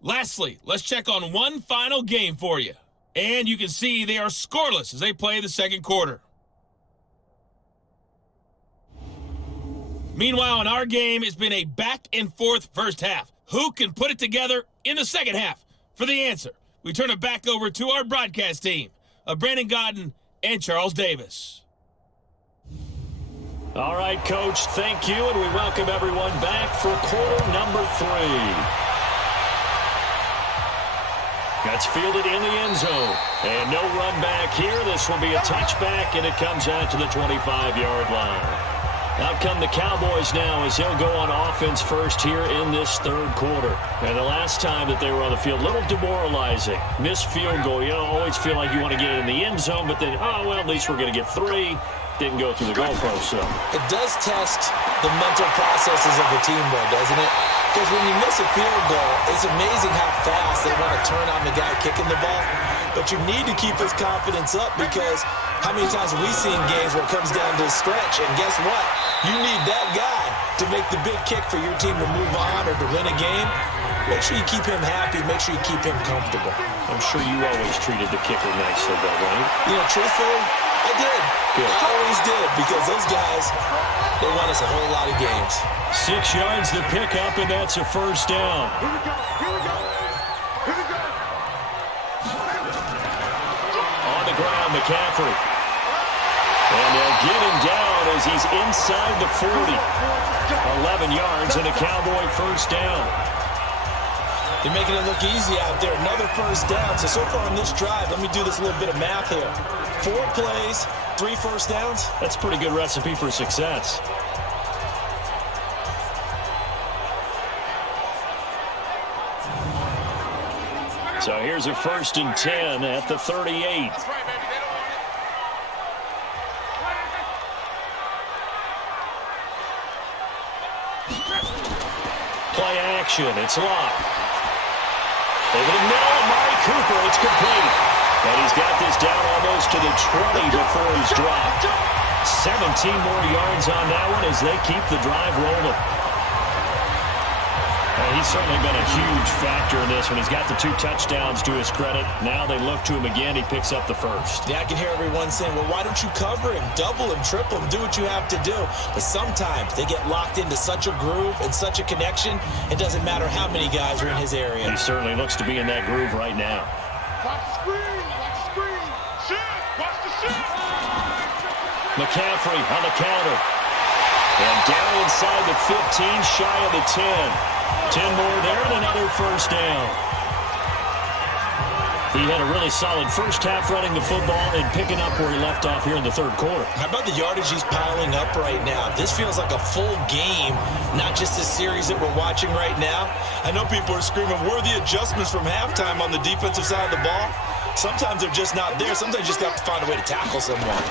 Lastly, let's check on one final game for you. And you can see they are scoreless as they play the 2nd quarter. Meanwhile, in our game, it's been a back-and-forth first half. Who can put it together in the 2nd half? For the answer, we turn it back over to our broadcast team of Brandon Godden and Charles Davis. All right, Coach, thank you, and we welcome everyone back for quarter number 3. That's fielded in the end zone. And no run back here. This will be a touchback, and it comes out to the 25-yard line. Out come the Cowboys now as he'll go on offense first here in this 3rd quarter. And the last time that they were on the field, a little demoralizing. Missed field goal. You always feel like you want to get it in the end zone, but then, oh, well, at least we're going to get 3. Didn't go through the goalpost, so. It does test the mental processes of the team, though, doesn't it? Because when you miss a field goal, it's amazing how fast they want to turn on the guy kicking the ball. But you need to keep his confidence up because how many times have we seen games where it comes down to a stretch, and guess what? You need that guy to make the big kick for your team to move on or to win a game. Make sure you keep him happy. Make sure you keep him comfortable. I'm sure you always treated the kicker nicely, though, right? You know, truthfully, I did. Good. I always did because those guys, they won us a whole lot of games. 6 yards the pickup, and that's a first down. Here we go. Here we go. Here we go. On the ground, McCaffrey. And they'll get him down as he's inside the 40. 11 yards and a Cowboy first down. They're making it look easy out there. Another first down. So far on this drive, let me do this little bit of math here. 4 plays, 3 first downs. That's a pretty good recipe for success. So here's a 1st and 10 at the 38. Play action. It's Locke. Over the middle, Amari Cooper. It's complete. And he's got this down almost to the 20 before he's dropped. 17 more yards on that one as they keep the drive rolling. He's certainly been a huge factor in this one. He's got the 2 touchdowns to his credit. Now they look to him again. He picks up the first. Yeah, I can hear everyone saying, well, why don't you cover him, double him, triple him, do what you have to do. But sometimes they get locked into such a groove and such a connection, it doesn't matter how many guys are in his area. He certainly looks to be in that groove right now. Watch the screen, watch the screen. Shift, watch the shift. McCaffrey on the counter. And down inside the 15, shy of the 10. 10 more there and another first down. He had a really solid first half running the football and picking up where he left off here in the third quarter. How about the yardage he's piling up right now? This feels like a full game, not just a series that we're watching right now. I know people are screaming, where are the adjustments from halftime on the defensive side of the ball? Sometimes they're just not there. Sometimes you just have to find a way to tackle someone.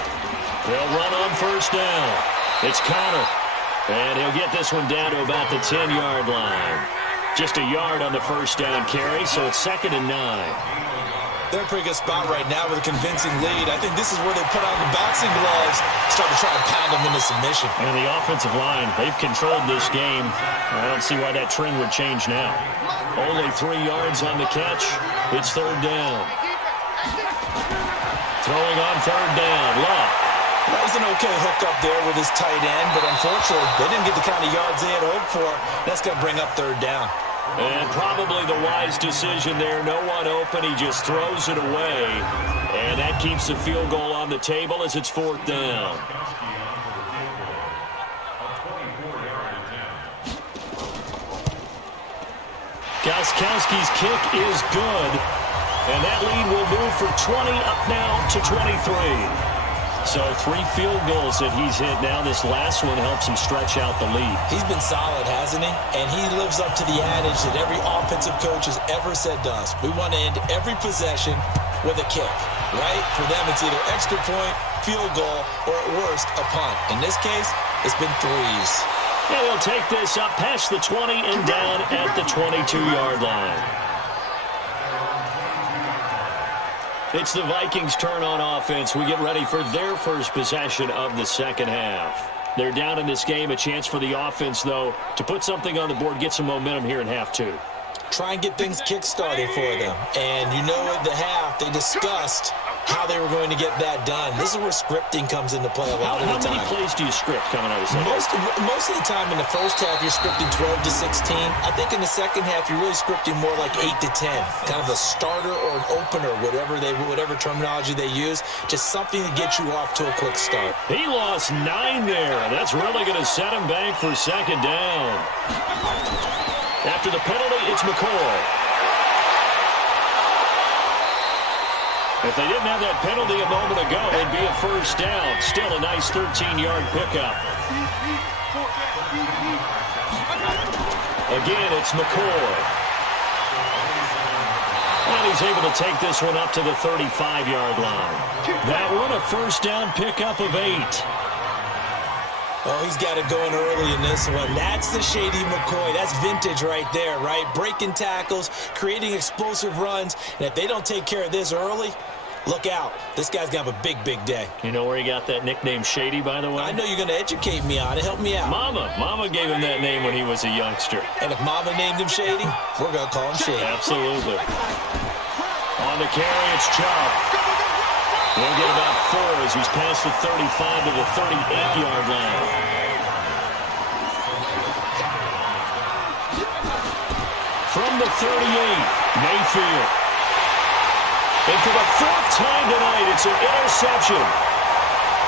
They'll run on first down. It's Connor. And he'll get this one down to about the 10-yard line. Just a yard on the first down carry, so it's 2nd and 9. They're in a pretty good spot right now with a convincing lead. I think this is where they put on the boxing gloves, start to try and pound them into submission. And the offensive line, they've controlled this game. I don't see why that trend would change now. Only 3 yards on the catch. It's 3rd down. Throwing on 3rd down, Locke. That was an okay hookup there with his tight end, but unfortunately, they didn't get the kind of yards they had hoped for. That's going to bring up 3rd down. And probably the wise decision there. No one open. He just throws it away. And that keeps the field goal on the table as it's 4th down. Gostkowski's kick is good. And that lead will move for 20 up now to 23. So 3 field goals that he's hit now. This last one helps him stretch out the lead. He's been solid, hasn't he? And he lives up to the adage that every offensive coach has ever said to us. We want to end every possession with a kick, right? For them, it's either extra point, field goal, or at worst, a punt. In this case, it's been 3s. And he'll take this up past the 20 and down at the 22-yard line. It's the Vikings' turn on offense. We get ready for their first possession of the second half. They're down in this game. A chance for the offense, though, to put something on the board, get some momentum here in half 2. Try and get things kick-started for them. And you know at the half, they discussed how they were going to get that done. This is where scripting comes into play a lot of the time. How many plays do you script coming out of the second? Most of the time in the first half, you're scripting 12 to 16. I think in the second half, you're really scripting more like 8 to 10. Kind of a starter or an opener, whatever terminology they use. Just something to get you off to a quick start. He lost 9 there. That's really going to set him back for 2nd down. After the penalty, it's McCoy. If they didn't have that penalty a moment ago, it'd be a first down. Still a nice 13-yard pickup. Again, it's McCoy. And he's able to take this one up to the 35-yard line. That one, a first down pickup of 8. Oh, he's got it going early in this one. That's the Shady McCoy. That's vintage right there, right? Breaking tackles, creating explosive runs. And if they don't take care of this early, look out. This guy's going to have a big, big day. You know where he got that nickname Shady, by the way? I know you're going to educate me on it. Help me out. Mama gave him that name when he was a youngster. And if Mama named him Shady, we're going to call him Shady. Absolutely. On the carry, it's Chubb. He'll get about 4 as he's past the 35 to the 38-yard line. From the 38, Mayfield. And for the 4th time tonight, it's an interception.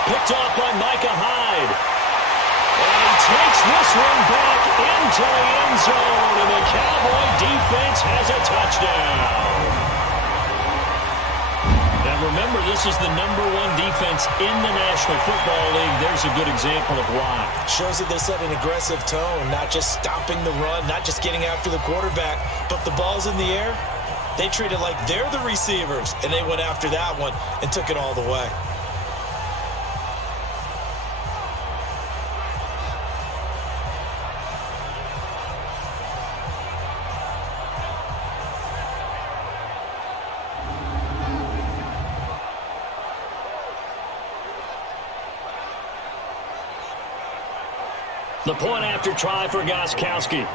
Picked off by Micah Hyde. And he takes this one back into the end zone, and the Cowboy defense has a touchdown. Now remember, this is the #1 defense in the National Football League. There's a good example of why. Shows that they set an aggressive tone, not just stopping the run, not just getting after the quarterback, but if the ball's in the air, they treat it like they're the receivers, and they went after that one and took it all the way. The point after try for Gostkowski.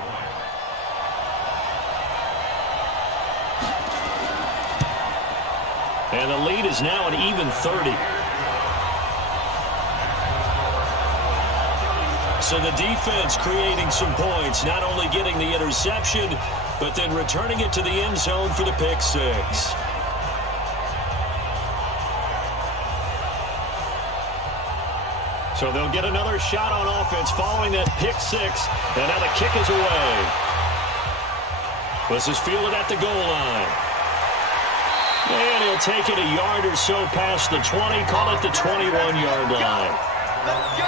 And the lead is now an even 30. So the defense creating some points, not only getting the interception, but then returning it to the end zone for the pick six. So they'll get another shot on offense following that pick six. And now the kick is away. This is fielded at the goal line. And he'll take it a yard or so past the 20, call it the 21-yard line. Let's go.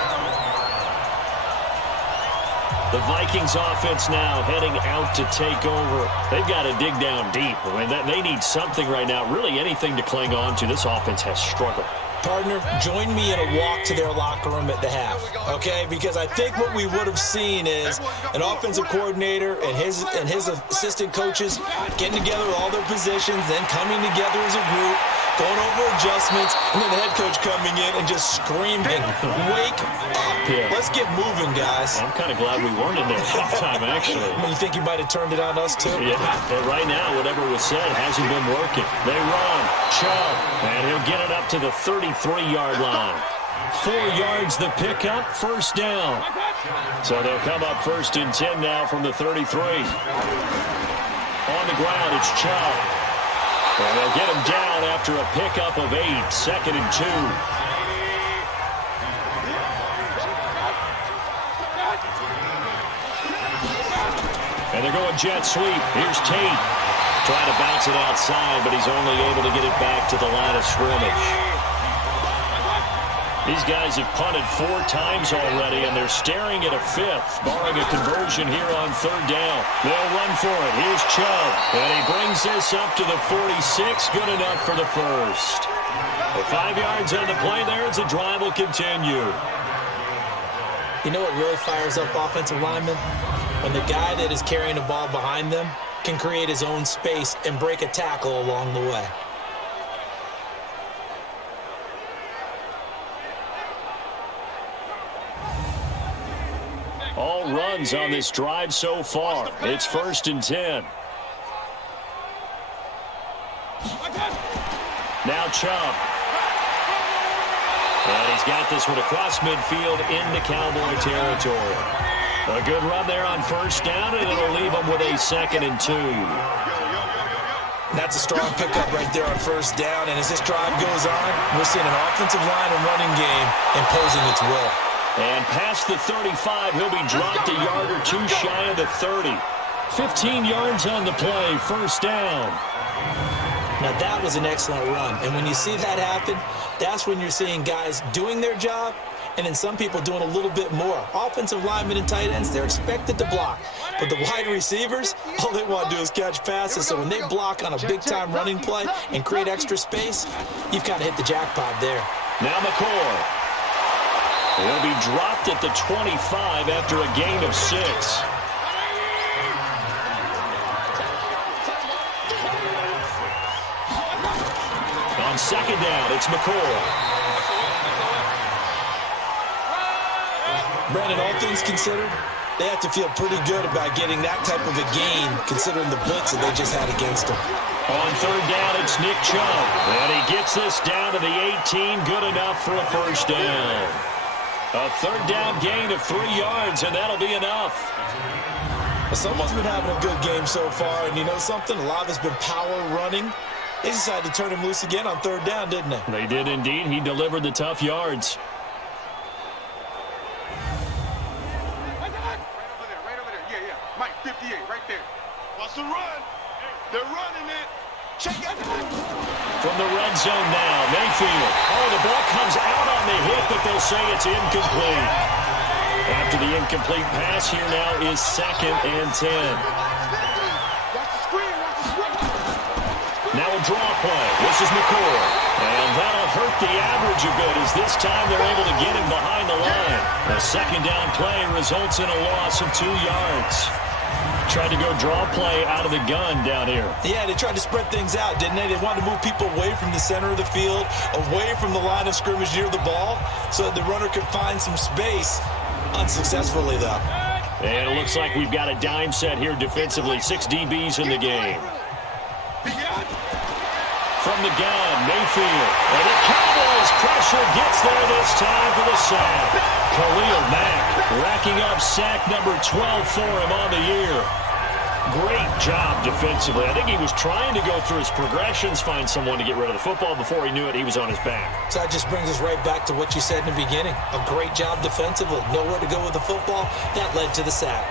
The Vikings offense now heading out to take over. They've got to dig down deep. I mean, they need something right now, really anything to cling on to. This offense has struggled. Partner, join me in a walk to their locker room at the half, okay? Because I think what we would have seen is an offensive coordinator and his assistant coaches getting together with all their positions, then coming together as a group, going over adjustments, and then the head coach coming in and just screaming, "Wake up! Yeah. Let's get moving, guys." I'm kind of glad we weren't in there halftime, actually. I mean, you think he might have turned it on us, too? Yeah, and right now, whatever was said hasn't been working. They run, Chubb, and he'll get it up to the 33-yard line. 4 yards the pickup, first down. So they'll come up 1st and 10 now from the 33. On the ground, it's Chubb. And they'll get him down after a pickup of 8, 2nd and 2. And they're going jet sweep. Here's Tate. Trying to bounce it outside, but he's only able to get it back to the line of scrimmage. These guys have punted 4 times already, and they're staring at a 5th, barring a conversion here on 3rd down. They'll run for it. Here's Chubb, and he brings this up to the 46. Good enough for the first. The 5 yards on the play there as the drive will continue. You know what really fires up offensive linemen? When the guy that is carrying the ball behind them can create his own space and break a tackle along the way. All runs on this drive so far. It's 1st and 10. Now Chubb. And he's got this one across midfield into Cowboy territory. A good run there on 1st down, and it'll leave them with a 2nd and 2. That's a strong pickup right there on 1st down, and as this drive goes on, we're seeing an offensive line and running game imposing its will. And past the 35, he'll be dropped a yard or 2 shy of the 30. 15 yards on the play, 1st down. Now that was an excellent run, and when you see that happen, that's when you're seeing guys doing their job, and then some people doing a little bit more. Offensive linemen and tight ends, they're expected to block. But the wide receivers, all they want to do is catch passes. So when they block on a big-time running play and create extra space, you've got to hit the jackpot there. Now McCoy. He'll be dropped at the 25 after a gain of 6. On 2nd down, it's McCoy. Brandon, all things considered, they have to feel pretty good about getting that type of a gain, considering the blitz that they just had against them. On 3rd down, it's Nick Chubb. And he gets this down to the 18, good enough for a 1st down. A 3rd down gain of 3 yards, and that'll be enough. Someone's been having a good game so far, and you know something? A lot of it's been power running. They decided to turn him loose again on 3rd down, didn't they? They did indeed. He delivered the tough yards. Right over there. Yeah. Mike, 58, right there. Wants to run. They're running it. Check it. From the red zone now, Mayfield. Oh, the ball comes out on the hit, but they'll say it's incomplete. After the incomplete pass, here now is 2nd and 10. Now a draw play. This is McCoy. And that'll hurt the average a bit as this time they're able to get him behind the line. A 2nd down play results in a loss of 2 yards. Tried to go draw play out of the gun down here. Yeah, they tried to spread things out, didn't they? They wanted to move people away from the center of the field, away from the line of scrimmage near the ball, so that the runner could find some space. Unsuccessfully, though. And it looks like we've got a dime set here defensively. 6 DBs in the game. From the gun, Mayfield. And the Cowboys pressure gets there this time for the sack. Khalil Mack racking up sack number 12 for him on the year. Great job defensively. I think he was trying to go through his progressions, find someone to get rid of the football. Before he knew it, he was on his back. So that just brings us right back to what you said in the beginning. A great job defensively. Nowhere to go with the football. That led to the sack.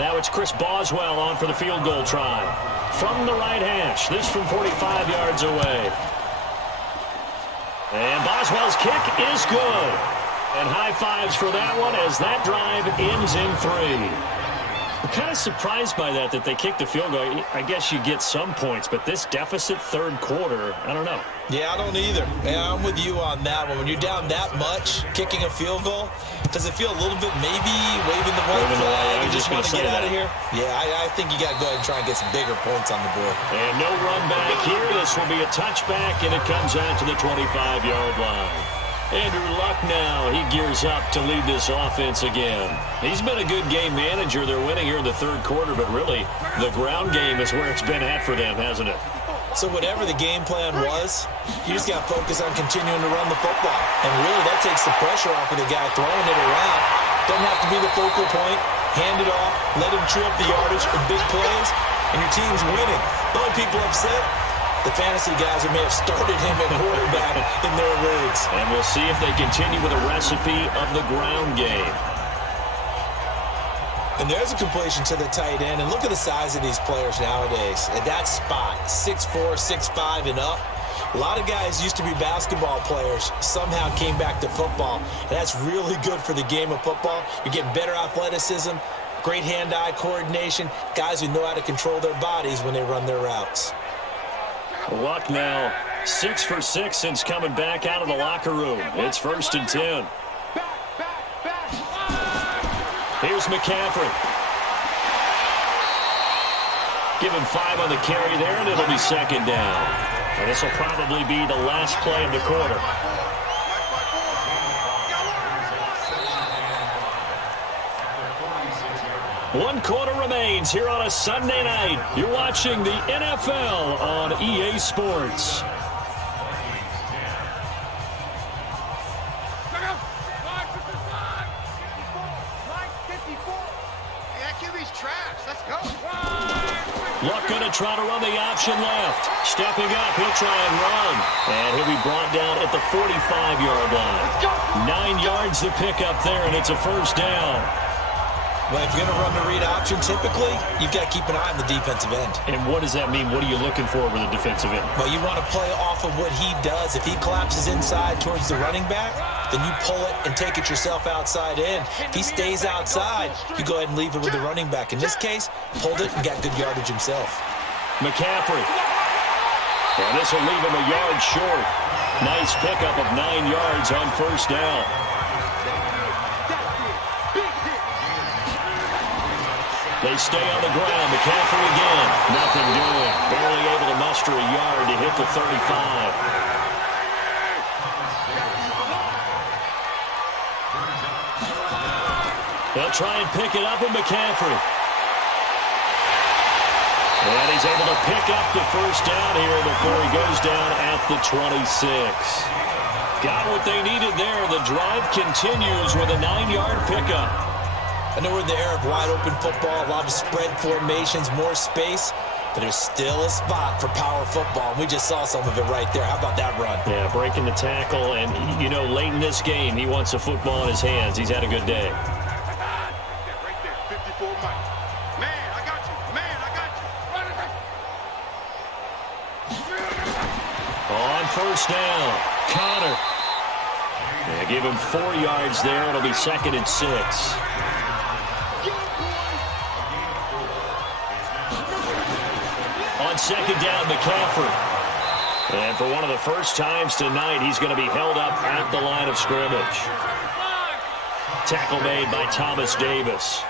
Now it's Chris Boswell on for the field goal try. From the right hash. This from 45 yards away. And Boswell's kick is good. And high fives for that one as that drive ends in 3. I'm kind of surprised by that they kicked the field goal. I guess you get some points, but this deficit third quarter, I don't know. Yeah, I don't either. Yeah, I'm with you on that one. When you're down that much, kicking a field goal, does it feel a little bit maybe waving the white flag and just want to get out of here? Yeah, I think you got to go ahead and try and get some bigger points on the board. And no run back here. This will be a touchback, and it comes out to the 25-yard line. Andrew Luck now, he gears up to lead this offense again. He's been a good game manager. They're winning here in the third quarter, but really the ground game is where it's been at for them, hasn't it? So whatever the game plan was, you just got to focus on continuing to run the football. And really that takes the pressure off of the guy throwing it around. Doesn't have to be the focal point. Hand it off, let him chew up the yardage in big plays, and your team's winning. The only people upset, the fantasy guys who may have started him at quarterback in their leagues. And we'll see if they continue with a recipe of the ground game. And there's a completion to the tight end. And look at the size of these players nowadays. At that spot, 6'4", 6'5", and up. A lot of guys used to be basketball players, somehow came back to football. And that's really good for the game of football. You're getting better athleticism, great hand-eye coordination, guys who know how to control their bodies when they run their routes. Luck now 6 for 6 since coming back out of the locker room. It's 1st and 10. Here's McCaffrey. Give him 5 on the carry there, and it'll be 2nd down. And this will probably be the last play of the quarter. One quarter remains here on a Sunday night. You're watching the NFL on EA Sports. Luck going to try to run the option left. Stepping up, he'll try and run. And he'll be brought down at the 45-yard line. 9 yards to pick up there, and it's a 1st down. Well, if you're going to run the read option, typically, you've got to keep an eye on the defensive end. And what does that mean? What are you looking for with a defensive end? Well, you want to play off of what he does. If he collapses inside towards the running back, then you pull it and take it yourself outside in. If he stays outside, you go ahead and leave it with the running back. In this case, pulled it and got good yardage himself. McCaffrey. And this will leave him a yard short. Nice pickup of 9 yards on 1st down. They stay on the ground. McCaffrey again. Nothing doing. Barely able to muster a yard to hit the 35. They'll try and pick it up with McCaffrey. And he's able to pick up the 1st down here before he goes down at the 26. Got what they needed there. The drive continues with a 9-yard pickup. I know we're in the era of wide-open football, a lot of spread formations, more space, but there's still a spot for power football. We just saw some of it right there. How about that run? Yeah, breaking the tackle, and, you know, late in this game, he wants the football in his hands. He's had a good day. Right there, 54 Mike. Man, I got you. Man, I got you. On 1st down, Connor. Yeah, give him 4 yards there. It'll be 2nd and 6. On 2nd down, McCaffrey. And for one of the first times tonight, he's going to be held up at the line of scrimmage. Tackle made by Thomas Davis.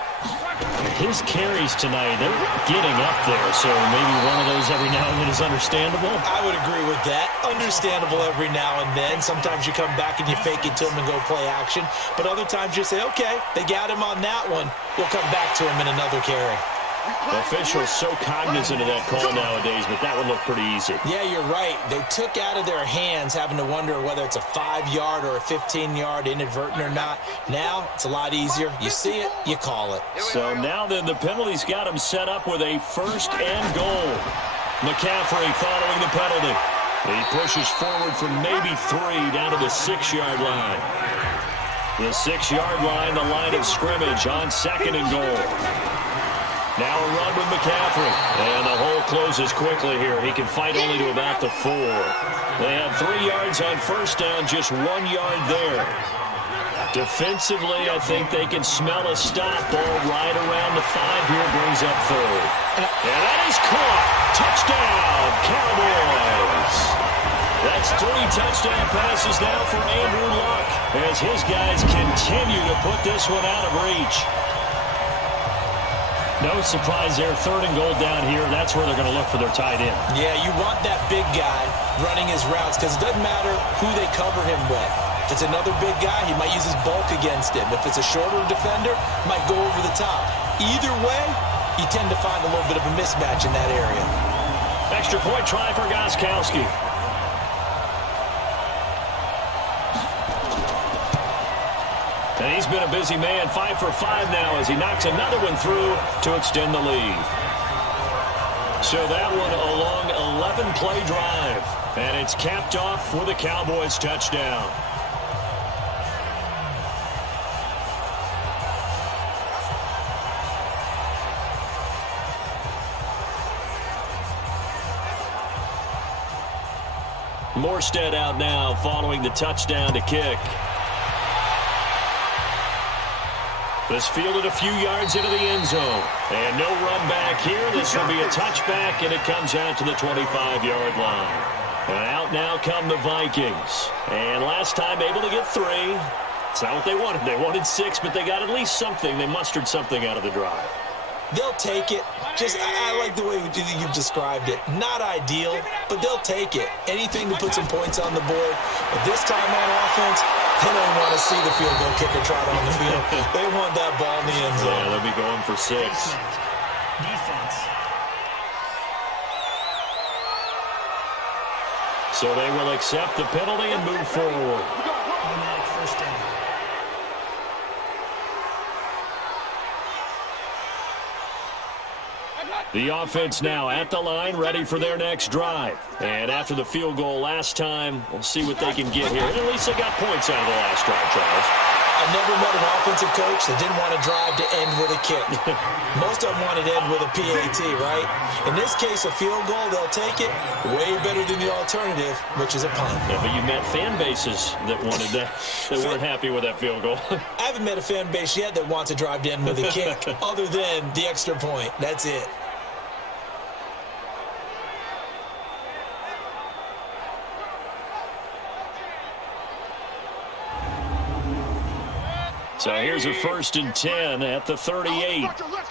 His carries tonight, they're getting up there, so maybe one of those every now and then is understandable. I would agree with that. Understandable every now and then. Sometimes you come back and you fake it to him and go play action. But other times you say, okay, they got him on that one. We'll come back to him in another carry. Officials so cognizant of that call nowadays, but that would look pretty easy. Yeah, you're right. They took out of their hands having to wonder whether it's a 5-yard or a 15-yard, inadvertent or not. Now, it's a lot easier. You see it, you call it. So now then, the penalty's got him set up with a 1st and goal. McCaffrey following the penalty. He pushes forward from maybe 3 down to the 6-yard line. The 6-yard line, the line of scrimmage on 2nd and goal. Now a run with McCaffrey. And the hole closes quickly here. He can fight only to about the 4. They had 3 yards on 1st down, just 1 yard there. Defensively, I think they can smell a stop. Ball right around the 5 here, brings up 3rd. And that is caught. Touchdown, Cowboys. That's 3 touchdown passes now for Andrew Luck as his guys continue to put this one out of reach. No surprise there, 3rd and goal down here. That's where they're going to look for their tight end. Yeah, you want that big guy running his routes because it doesn't matter who they cover him with. If it's another big guy, he might use his bulk against him. If it's a shorter defender, might go over the top. Either way, you tend to find a little bit of a mismatch in that area. Extra point try for Gostkowski. And he's been a busy man, 5 for 5 now as he knocks another one through to extend the lead. So that one a long 11-play drive. And it's capped off with a Cowboys touchdown. Morstead out now following the touchdown to kick. This fielded a few yards into the end zone. And no run back here. This will be a touchback, and it comes out to the 25-yard line. And out now come the Vikings. And last time able to get 3. It's not what they wanted. They wanted 6, but they got at least something. They mustered something out of the drive. They'll take it. I like the way you've described it. Not ideal, but they'll take it. Anything to put some points on the board. But this time on offense, they don't want to see the field goal kicker trot on the field. They want that ball in the end zone. Yeah, they'll be going for 6. Defense. So they will accept the penalty and move forward. Automatic 1st down. The offense now at the line, ready for their next drive. And after the field goal last time, we'll see what they can get here. And at least they got points out of the last drive, Charles. I never met an offensive coach that didn't want to drive to end with a kick. Most of them wanted to end with a PAT, right? In this case, a field goal, they'll take it. Way better than the alternative, which is a punt. Yeah, but you met fan bases that wanted that, that weren't happy with that field goal. I haven't met a fan base yet that wants to drive to end with a kick, other than the extra point. That's it. So here's a 1st and 10 at the 38. Hey, alert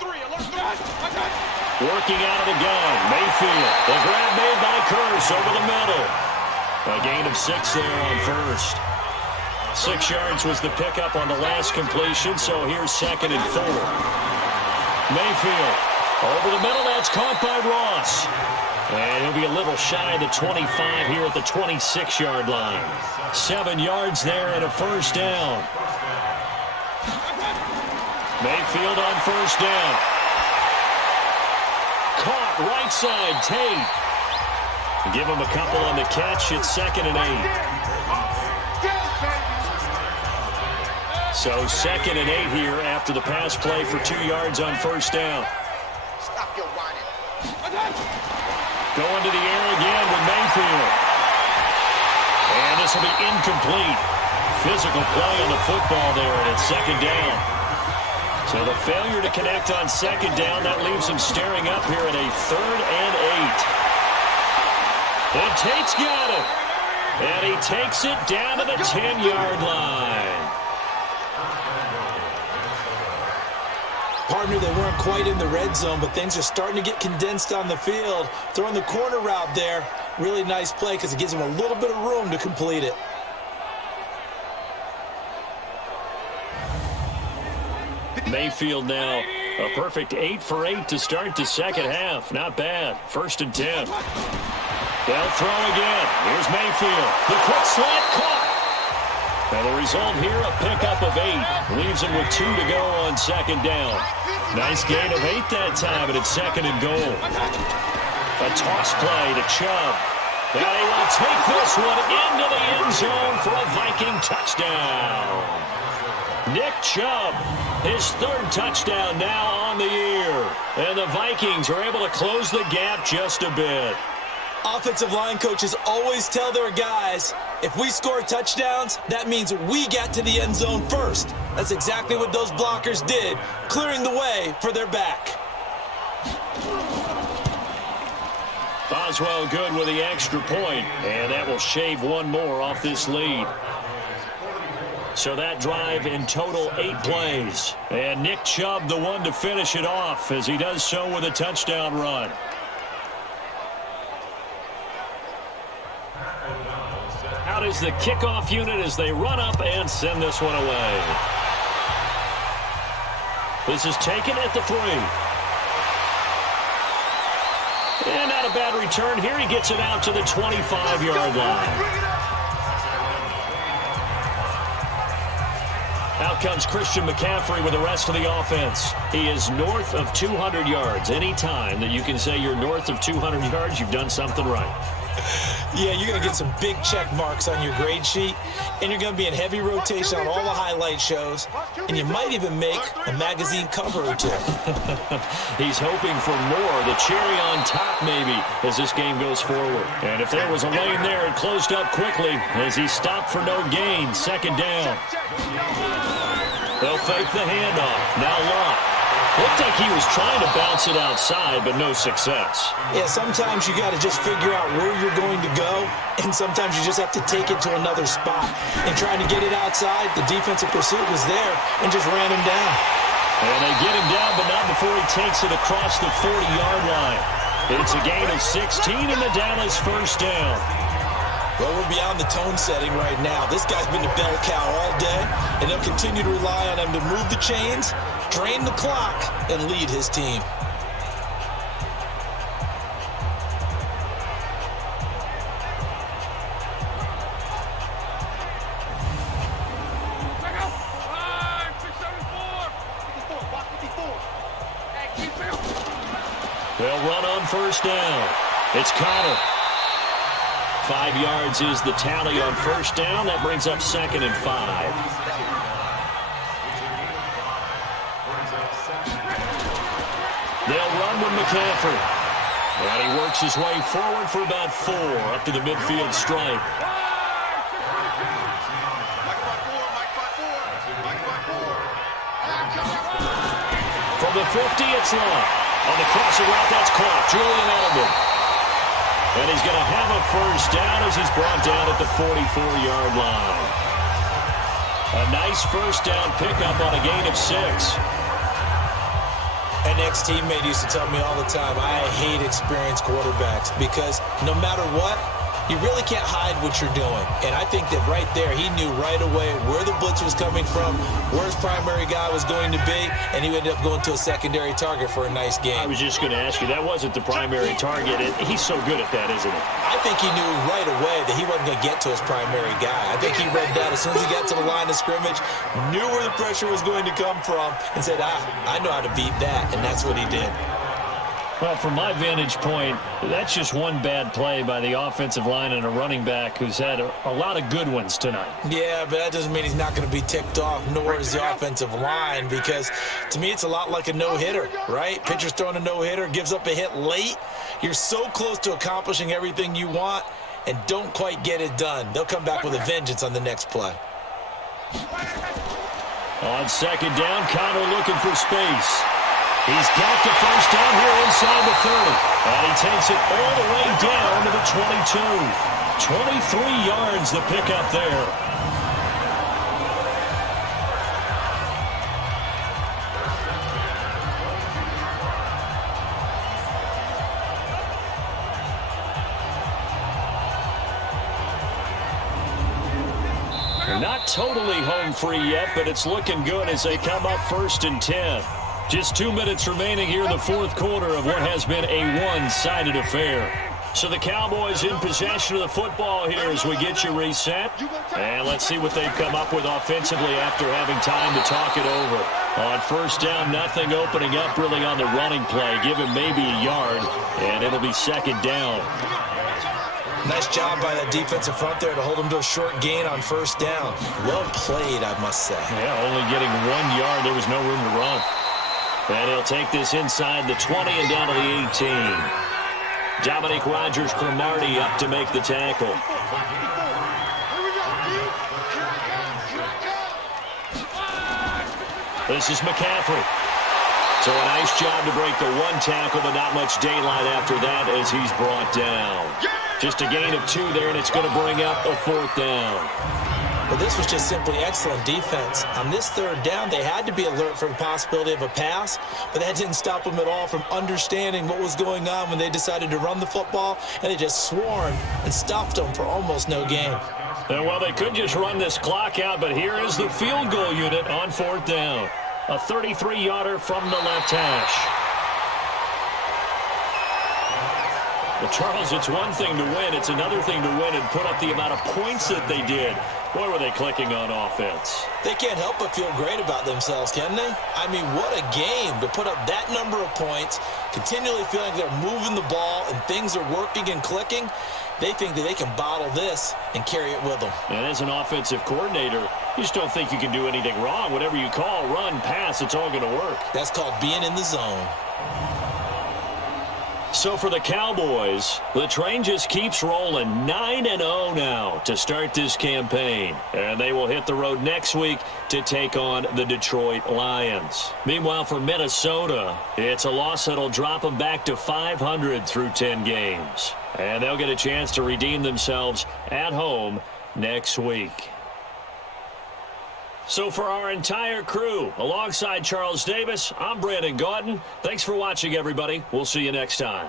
3, alert 3. Working out of the gun, Mayfield. The grab made by Curse over the middle. A gain of 6 there on 1st. 6 yards was the pickup on the last completion, so here's 2nd and 4. Mayfield over the middle, that's caught by Ross. And he'll be a little shy of the 25 here at the 26-yard line. 7 yards there and a 1st down. Mayfield on 1st down. Caught right side, Tate. Give him a couple on the catch. It's 2nd and 8. So 2nd and 8 here after the pass play for 2 yards on 1st down. Stop your whining. Going to the air again with Mayfield. And this will be incomplete. Physical play on the football there, and it's 2nd down. So the failure to connect on 2nd down, that leaves him staring up here at a 3rd and 8. And Tate's got it. And he takes it down to the 10-yard line. Partner, they weren't quite in the red zone, but things are starting to get condensed on the field. Throwing the corner route there, really nice play because it gives them a little bit of room to complete it. Mayfield now a perfect 8 for 8 to start the second half. Not bad. 1st and 10. They'll throw again. Here's Mayfield. The quick slant caught. And the result here, a pickup of 8. Leaves him with 2 to go on 2nd down. Nice gain of 8 that time, and it's 2nd and goal. A toss play to Chubb. And he will take this one into the end zone for a Viking touchdown. Nick Chubb, his 3rd touchdown now on the year. And the Vikings are able to close the gap just a bit. Offensive line coaches always tell their guys, if we score touchdowns, that means we got to the end zone first. That's exactly what those blockers did, clearing the way for their back. Boswell good with the extra point, and that will shave one more off this lead. So that drive in total 8 plays. And Nick Chubb the one to finish it off as he does so with a touchdown run. Out is the kickoff unit as they run up and send this one away. This is taken at the 3. And not a bad return here. He gets it out to the 25-yard line. Out comes Christian McCaffrey with the rest of the offense. He is north of 200 yards. Any time that you can say you're north of 200 yards, you've done something right. Yeah, you're going to get some big check marks on your grade sheet, and you're going to be in heavy rotation on all the highlight shows, and you might even make a magazine cover or 2. He's hoping for more, the cherry on top maybe, as this game goes forward. And if there was a lane there, it closed up quickly as he stopped for no gain. 2nd down. They'll fake the handoff. Now Locke. Looked like he was trying to bounce it outside, but no success. Yeah, sometimes you got to just figure out where you're going to go, and sometimes you just have to take it to another spot. And trying to get it outside, the defensive pursuit was there and just ran him down. And they get him down, but not before he takes it across the 40-yard line. It's a gain of 16 in the Dallas 1st down. Well, we're beyond the tone setting right now. This guy's been the bell cow all day, and they'll continue to rely on him to move the chains, drain the clock, and lead his team. They'll run on 1st down. It's Connor. 5 yards is the tally on 1st down. That brings up 2nd and 5. They'll run with McCaffrey. And he works his way forward for about 4 up to the midfield stripe. From the 50, it's long. On the crossing route, that's caught. Julian Edelman. And he's going to have a 1st down as he's brought down at the 44-yard line. A nice 1st down pickup on a gain of 6. An ex-teammate used to tell me all the time, I hate experienced quarterbacks because no matter what, you really can't hide what you're doing. And I think that right there, he knew right away where the blitz was coming from, where his primary guy was going to be, and he ended up going to a secondary target for a nice game. I was just going to ask you, that wasn't the primary target. He's so good at that, isn't he? I think he knew right away that he wasn't going to get to his primary guy. I think he read that as soon as he got to the line of scrimmage, knew where the pressure was going to come from, and said, I know how to beat that, and that's what he did. Well, from my vantage point, that's just one bad play by the offensive line and a running back who's had a lot of good ones tonight. Yeah, but that doesn't mean he's not going to be ticked off, nor is the offensive line, because to me it's a lot like a no-hitter, right? Pitcher's throwing a no-hitter, gives up a hit late. You're so close to accomplishing everything you want and don't quite get it done. They'll come back with a vengeance on the next play. On 2nd down, Connor looking for space. He's got the 1st down here inside the 30. And he takes it all the way down to the 22. 23 yards the pickup there. They're not totally home free yet, but it's looking good as they come up 1st and 10. Just 2 minutes remaining here in the fourth quarter of what has been a one-sided affair. So the Cowboys in possession of the football here as we get you reset. And let's see what they've come up with offensively after having time to talk it over. On first down, nothing opening up really on the running play. Give him maybe a yard, and it'll be second down. Nice job by that defensive front there to hold him to a short gain on first down. Well played, I must say. Yeah, only getting 1 yard. There was no room to run. And he'll take this inside the 20 and down to the 18. Dominique Rodgers-Cromartie up to make the tackle. This is McCaffrey. So a nice job to break the one tackle, but not much daylight after that as he's brought down. Just a gain of 2 there, and it's going to bring up a 4th down. Well, this was just simply excellent defense. On this 3rd down, they had to be alert for the possibility of a pass, but that didn't stop them at all from understanding what was going on when they decided to run the football, and they just swarmed and stuffed them for almost no gain. And well, they could just run this clock out, but here is the field goal unit on 4th down. A 33-yarder from the left hash. Well, Charles, it's one thing to win. It's another thing to win and put up the amount of points that they did. Boy, were they clicking on offense. They can't help but feel great about themselves, can they? I mean, what a game to put up that number of points, continually feeling they're moving the ball and things are working and clicking. They think that they can bottle this and carry it with them. And as an offensive coordinator, you just don't think you can do anything wrong. Whatever you call, run, pass, it's all going to work. That's called being in the zone. So for the Cowboys, the train just keeps rolling 9-0 now to start this campaign. And they will hit the road next week to take on the Detroit Lions. Meanwhile, for Minnesota, it's a loss that'll drop them back to 500 through 10 games. And they'll get a chance to redeem themselves at home next week. So for our entire crew, alongside Charles Davis, I'm Brandon Gaudin. Thanks for watching, everybody. We'll see you next time.